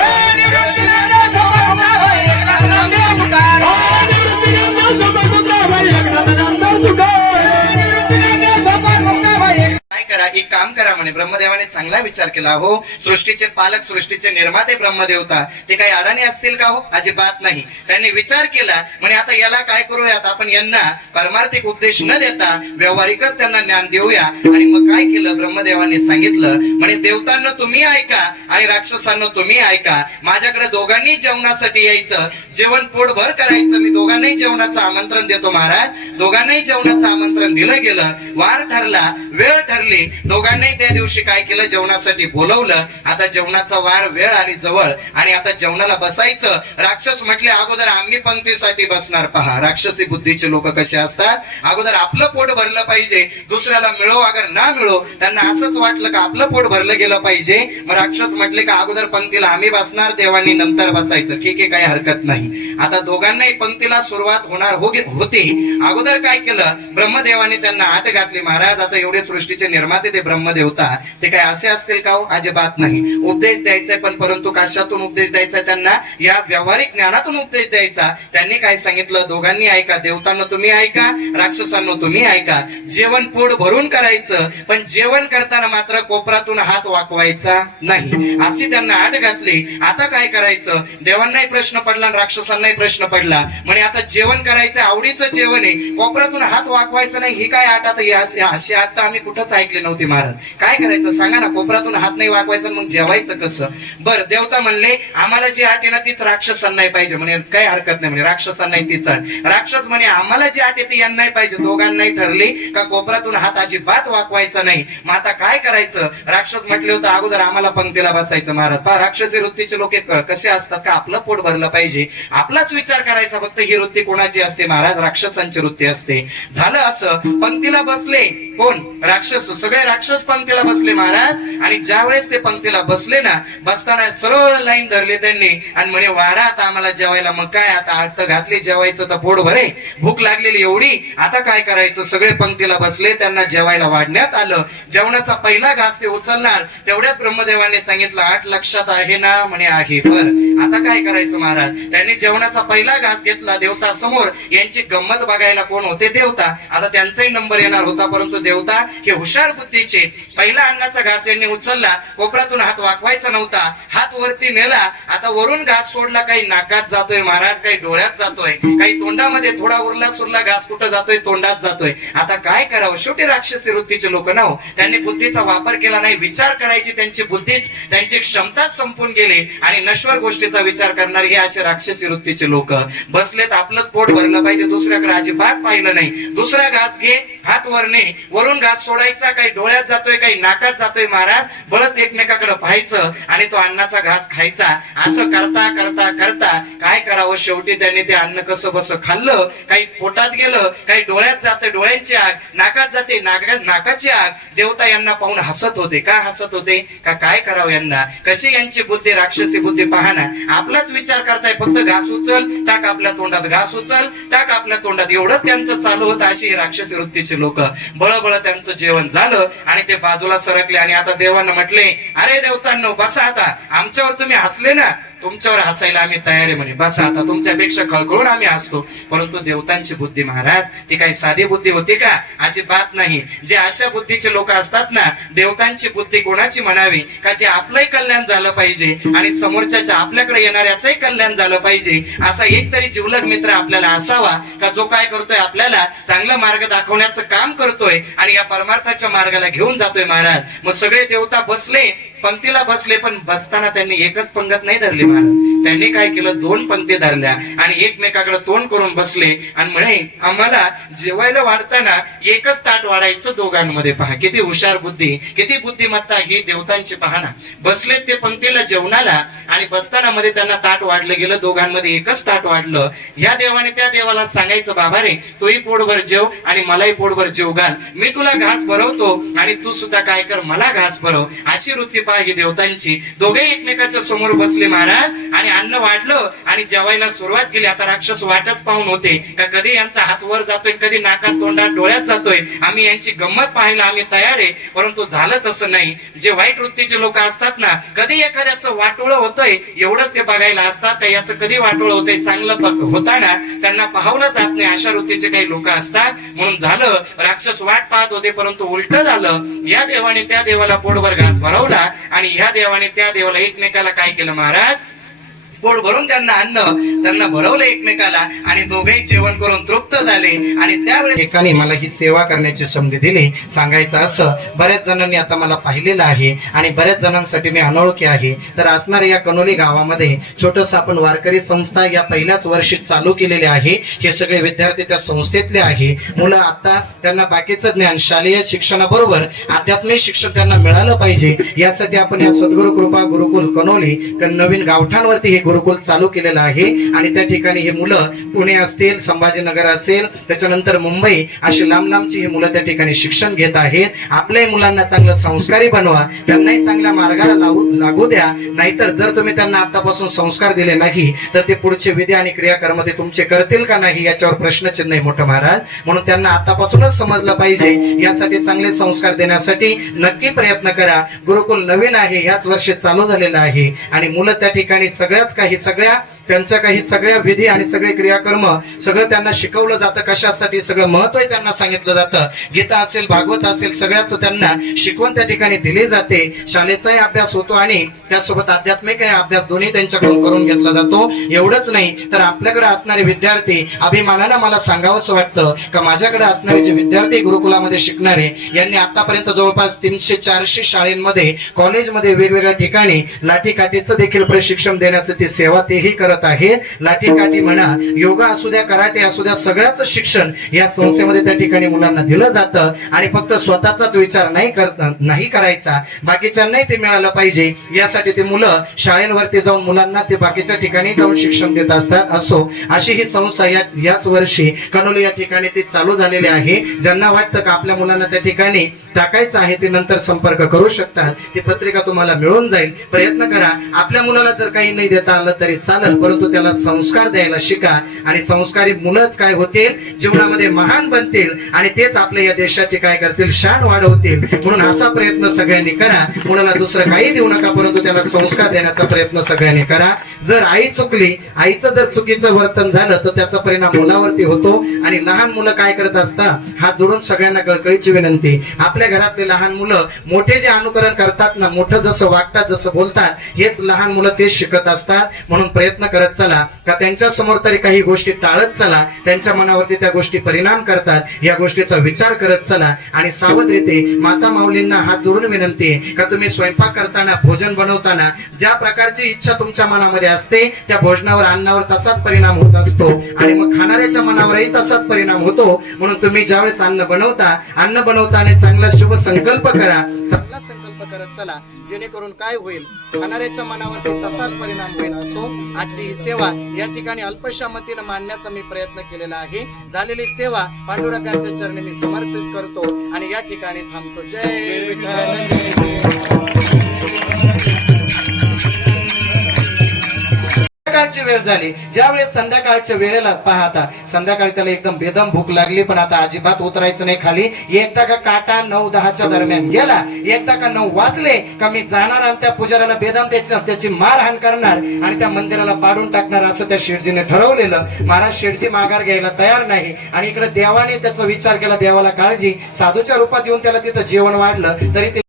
काय करा, एक काम करा म्हणे. ब्रह्मदेवाने चांगला विचार केला. हो, सृष्टीचे पालक, सृष्टीचे निर्माते ब्रह्मदेवता ते काही अडाणी असतील का? हो, अजिबात नाही. त्यांनी विचार केला म्हणे आता याला काय करूयात, आपण यांना परमार्थिक उपदेश न देता व्यावहारिकच त्यांना ज्ञान देऊया. आणि मग काय केलं, ब्रह्मदेवाने सांगितलं म्हणे देवतांना तुम्ही ऐका आणि राक्षसांना तुम्ही ऐका. माझ्याकडे दोघांनी जेवणासाठी यायचं, जेवण पोटभर करायचं. मी दोघांनाही जेवणाचं आमंत्रण देतो महाराज. दोघांनाही जेवणाचं आमंत्रण दिलं गेलं. वार ठरला, वेळ ठरली. दोघांनाही त्या दिवशी काय केलं, जेवणासाठी बोलवलं. आता जेवणाचा वार वेळ आली जवळ आणि आता जेवणाला बसायचं. राक्षस म्हटले अगोदर आम्ही पंक्तीसाठी बसणार. पहा राक्षसी बुद्धीचे लोक कसे असतात. अगोदर आपलं पोट भरलं पाहिजे, दुसऱ्याला मिळो अगर ना मिळो. त्यांना असंच वाटलं का आपलं पोट भरलं गेलं पाहिजे. मग राक्षस म्हटले का अगोदर पंक्तीला आम्ही बसणार, देवांनी नंतर बसायचं. ठीक आहे, काही हरकत नाही. आता दोघांनाही पंक्तीला सुरुवात होणार होती. अगोदर काय केलं, ब्रह्मदेवाने त्यांना आट घातली. महाराज आता एवढे सृष्टीचे निर्माते ते ब्रह्मदेवता ते काय असे असतील का? अजिबात नाही. उपदेश द्यायचाय, पण परंतु कशातून उपदेश द्यायचा, त्यांना या व्यावहारिक ज्ञानातून उपदेश द्यायचा. त्यांनी काय सांगितलं, दोघांनी ऐका. देवतांना तुम्ही ऐका, राक्षसांना तुम्ही ऐका. जेवण पोट भरून करायचं, पण जेवण करताना मात्र कोपरातून हात वाकवायचा नाही, अशी त्यांना आट घातली. आता काय करायचं, देवांनाही प्रश्न पडला आणि राक्षसांनाही प्रश्न पडला. म्हणे आता जेवण करायचं, आवडीचं जेवण आहे, कोपऱ्यातून हात वाकवायचं नाही. ही काय आट? आता अशी आट तर आम्ही कुठंच ऐकली नव्हती महाराज. काय करायचं सांगा ना, कोपऱ्यातून हात नाही वाकवायचा, मग जेवायचं कसं? बरं, देवता म्हणले आम्हाला जी आठ आहे ना तीच राक्षसांना नाही पाहिजे म्हणे. काही हरकत नाही म्हणे, राक्षसांना तीच आठ. राक्षस म्हणे आम्हाला जी आठ येते यांना नाही पाहिजे. दोघांनाही ठरली का कोपऱ्यातून हात अजिबात वाकवायचा नाही. मग आता काय करायचं? राक्षस म्हटले होतं अगोदर आम्हाला पंक्तीला बसायचं महाराज. पहा राक्षसी वृत्तीचे लोक कसे असतात का आपलं पोट भरलं पाहिजे, आपलाच विचार करायचा फक्त. ही वृत्ती कोणाची असते महाराज? राक्षसांची वृत्ती असते. झालं असं, पंक्तीला बसले कोण? राक्षस. सगळे राक्षस पंक्तीला बसले महाराज. आणि ज्या वेळेस ते पंक्तीला बसले ना, बसताना सरळ लाईन धरली त्यांनी आणि म्हणे वाढा आता आम्हाला जेवायला. मग काय आता आठ तर घातली, जेवायचं तर पोट भरे, भूक लागलेली एवढी, आता काय करायचं? सगळे पंक्तीला बसले, त्यांना जेवायला वाढण्यात आलं. जेवणाचा पहिला घास ते उचलणार, तेवढ्यात ब्रह्मदेवाने सांगितलं आठ लक्षात आहे ना? म्हणे आहे. बर आता काय करायचं महाराज? त्यांनी जेवणाचा पहिला घास घेतला देवता समोर. यांची गंमत बघायला कोण होते? देवता. आता त्यांचाही नंबर येणार होता, परंतु देवता हे हुशार बुद्धीचे. पहिला अन्नाचा घास यांनी उचलला, कोपऱ्यातून हात वाकवायचा नव्हता, हात वरती नेला. आता वरून घास सोडला, काही नाकात जातोय महाराज, काही डोळ्यात जातोय, काही तोंडामध्ये. थोडा उरला सुरला घास कुठं जातोय? तोंडात जातोय. आता काय करावं? शेवटी राक्षसी वृत्तीचे लोक ना हो, त्यांनी बुद्धीचा वापर केला नाही. विचार करायची त्यांची बुद्धीच, त्यांची क्षमता संपून गेली आणि नश्वर गोष्टीचा विचार करणारे हे असे राक्षसी वृत्तीचे लोक बसलेत. आपलंच पोट भरलं पाहिजे, दुसऱ्याकडे अजिबात पाहिलं नाही. दुसरा घास घे, हात वरने, वरून घास सोडायचा, काही डोळ्यात जातोय, काही नाकात जातोय महाराज. बळच एकमेकाकडे पाहायचं आणि तो अन्नाचा घास खायचा. असं करता करता करता काय करावं? शेवटी त्यांनी ते अन्न कसं बस खाल्लं. काही पोटात गेलं, काही डोळ्यात जाते, डोळ्यांची आग, नाकात जाते, नाकाची आग. देवता यांना पाहून हसत होते. का हसत होते? का काय करावं यांना? कशी यांची बुद्धी, राक्षसी बुद्धी पहा ना. आपलाच विचार करताय, फक्त घास उचल टाक आपल्या तोंडात, घास उचल टाक आपल्या तोंडात, एवढंच त्यांचं चालू होतं. अशी राक्षसी वृत्तीचे लोक. बळबळ त्यांचं जेवण झालं आणि ते बाजूला सरकले आणि आता देवांना म्हटले अरे देवतांनो बसा आता, आमच्यावर तुम्ही हसले ना, तुमच्यावर हसायला आम्ही तयार आहे म्हणे. बसा आता, तुमच्यापेक्षा खळखळून आम्ही हसतो. परंतु देवतांची बुद्धी महाराज ती काही साधी बुद्धी होती का? अजिबात नाही. जे अशा बुद्धीचे लोक असतात ना, देवतांची बुद्धी कोणाची म्हणावी का? जे आपलंही कल्याण झालं पाहिजे आणि समोरच्याच्या आपल्याकडे येणाऱ्याचंही कल्याण झालं पाहिजे, असा एक तरी जिवलग मित्र आपल्याला असावा का जो काय करतोय? आपल्याला चांगला मार्ग दाखवण्याचं काम करतोय आणि या परमार्थाच्या मार्गाला घेऊन जातोय महाराज. मग सगळे देवता बसले, पंक्तीला बसले, पण बसताना त्यांनी एकच पंगत नाही धरली महाराज. त्यांनी काय केलं? दोन पंक्ती धरल्या आणि एकमेकाकडे तोंड करून बसले आणि म्हणे आम्हाला जेवायला वाढताना एकच ताट वाढायचं दोघांमध्ये. पहा किती हुशार बुद्धी, किती बुद्धिमत्ता ही देवतांची. पहा ना, बसले ते पंक्तीला जेवणाला आणि बसताना मध्ये त्यांना ताट वाढलं गेलं, दोघांमध्ये एकच ताट वाढलं. ह्या देवाने त्या देवाला सांगायचं बाबा रे तूही पोटभर जेव आणि मलाही पोटभर जेव घाल, मी तुला घास भरवतो आणि तू सुद्धा काय कर, मला घास भरव. अशी वृत्ती ही देवतांची. दोघे एकमेकाच्या समोर बसले महाराज आणि अन्न वाढलं आणि जेवायला सुरुवात केली. आता राक्षस वाटत पाहून होते का कधी यांचा हात वर जातोय, कधी नाकात तोंडात डोळ्यात जातोय. आम्ही यांची गंमत पाहायला आम्ही तयार आहे. परंतु झालं तसं नाही. जे वाईट वृत्तीचे लोक असतात ना, कधी एखाद्याचं वाटोळं होतंय एवढंच ते बघायला असतात का याचं कधी वाटोळं होतंय, चांगलं होताना त्यांना पाहावलं जात नाही. अशा वृत्तीचे काही लोक असतात. म्हणून झालं राक्षस वाट पाहत होते, परंतु उलट झालं. या देवाने त्या देवाला पोटभर घास भरवला आणि ह्या देवाने त्या देवाला एकमेकाला काय केलं महाराज? पोट भरून त्यांना अन्न त्यांना भरवलं एकमेकाला आणि दोघेही जेवण करून तृप्त झाले. आणि त्यावेळेस एकाने मला ही सेवा करण्याची संधी दिली. सांगायचं असं, बऱ्याच जणांनी आता मला पाहिलेलं आहे आणि बऱ्याच जणांसाठी मी अनोळखी आहे. तर असणाऱ्या या कनोली गावामध्ये छोटस आपण वारकरी संस्था या पहिल्याच वर्षी चालू केलेले आहे. हे सगळे विद्यार्थी त्या संस्थेतले आहे. मुलं आता त्यांना बाकीचं ज्ञान शालेय शिक्षणाबरोबर आध्यात्मिक शिक्षण त्यांना मिळालं पाहिजे, यासाठी आपण या सद्गुरु कृपा गुरुकुल कनोली नवीन गावठाणवरती हे गुरुकुल चालू केलेलं आहे. आणि त्या ठिकाणी हे मुलं पुणे असतील, संभाजीनगर असेल, त्याच्यानंतर मुंबई, अशी लांब लांबची ही मुलं त्या ठिकाणी शिक्षण घेत आहेत. आपल्याही मुलांना चांगलं संस्कारी बनवा, त्यांनाही चांगल्या मार्गाला लागू द्या. नाहीतर जर तुम्ही त्यांना आतापासून संस्कार दिले नाही तर ते पुढचे विधी आणि क्रियाकर्म ते तुमचे करतील का नाही याच्यावर प्रश्नचिन्ह आहे मोठं महाराज. म्हणून त्यांना आतापासूनच समजलं पाहिजे. यासाठी चांगले संस्कार देण्यासाठी नक्की प्रयत्न करा. गुरुकुल नवीन आहे, याच वर्षी चालू झालेलं आहे आणि मुलं त्या ठिकाणी सगळ्याच त्यांच्या काही सगळ्या विधी आणि सगळे क्रियाकर्म सगळं त्यांना शिकवलं जातं. कशासाठी? सगळं महत्व त्यांना सांगितलं जातं. गीता असेल, भागवत असेल, सगळ्याच त्यांना शिकवण त्या ठिकाणी दिली जाते. शाळेचाही अभ्यास होतो आणि त्यासोबत आध्यात्मिक अभ्यास दोन्ही त्यांच्याकडून करून घेतला जातो. एवढंच नाही तर आपल्याकडे असणारे विद्यार्थी अभिमानानं मला सांगावंसं वाटतं का माझ्याकडे असणारे जे विद्यार्थी गुरुकुलामध्ये शिकणारे यांनी आतापर्यंत जवळपास 300-400 शाळेमध्ये, कॉलेजमध्ये, वेगवेगळ्या ठिकाणी लाठीकाठीचं देखील प्रशिक्षण देण्याचं ती सेवा तेही करत आहेत. लाठीकाठी म्हणा, योगा असू द्या, कराटे असू द्या, सगळ्याच शिक्षण या संस्थेमध्ये त्या ठिकाणी मुलांना दिलं जातं. आणि फक्त स्वतःचाच विचार नाही करायचा, बाकीच्यांनाही ते मिळालं पाहिजे यासाठी ते मुलं शाळेवरती जाऊन मुलांना ते बाकीच्या ठिकाणी जाऊन शिक्षण देत असतात. असो अशी ही संस्था याच वर्षी कनोली या ठिकाणी ती चालू झालेली आहे. ज्यांना वाटतं का आपल्या मुलांना त्या ठिकाणी टाकायचं आहे ते नंतर संपर्क करू शकतात. ती पत्रिका तुम्हाला मिळून जाईल. प्रयत्न करा. आपल्या मुलाला जर काही नाही देता आलं तरी चालेल, परंतु त्याला संस्कार द्यायला शिका. आणि संस्कारी मुलंच काय होतील, जीवनामध्ये महान बनतील आणि तेच आपल्या या देशाची काय करतील, शान वाढवतील. म्हणून असा प्रयत्न सगळ्यांनी करा. मुलाला दुसरं काही देऊ नका, परंतु त्याला संस्कार देण्याचा प्रयत्न सगळ्यांनी करा. जर आई चुकली, आईचं जर चुकीचं वर्तन झालं तर त्याचा परिणाम मुलावरती होतो. आणि लहान मुलं काय करत असतात, हात जोडून सगळ्यांना कळकळीची विनंती, आपल्या घरातले लहान मुलं मोठे जे अनुकरण करतात ना, मोठं जसं वागतात, जसं बोलतात, हेच लहान मुलं तेच शिकत असतात. म्हणून प्रयत्न करत चला का त्यांच्या समोर तरी काही गोष्टी टाळत चला. त्यांच्या मनावरती त्या गोष्टी परिणाम करतात, या गोष्टीचा विचार करत चला. आणि सावधरीते माता माऊलींना हात जोडून विनंती आहे का तुम्ही स्वयंपाक करताना, भोजन बनवताना ज्या प्रकारची इच्छा तुमच्या मनामध्ये असते त्या भोजनावर, अन्नावर तसाच परिणाम होत असतो. आणि मग खाणाऱ्याच्या मनावरही तसाच परिणाम होतो. म्हणून तुम्ही ज्यावेळेस अन्न बनवताना चांगला शुभ संकल्प करा, चांगला संकल्प करत चला, जेणेकरून काय होईल, खाणाऱ्याच्या मनावरती तसाच परिणाम होईल. असो आजची ही सेवा या ठिकाणी अल्पशा मतीनं मांडण्याचा मी प्रयत्न केलेला आहे. झालेली सेवा पांडुरंगाच्या चरणी मी समर्पित करतो आणि या ठिकाणी थांबतो. जय विठ्ठल, जय संध्याकाळची वेळ झाली. ज्यावेळेस संध्याकाळच्या वेळेला पाहता, संध्याकाळी त्याला एकदम बेदम भूक लागली, पण आता अजिबात उतरायचं नाही खाली. एकदा का काटा 9-10च्या दरम्यान गेला, एकदा का 9 वाजले का मी जाणार आणि त्या पुजाऱ्याला बेदम त्याची मारहाण करणार आणि त्या मंदिराला पाडून टाकणार, असं त्या शेठजीने ठरवलेलं. महाराज शेठजी माघार घ्यायला तयार नाही. आणि इकडे देवाने त्याचा विचार केला, देवाला काळजी, साधूच्या रूपात येऊन त्याला तिथं जेवण वाढलं तरी ते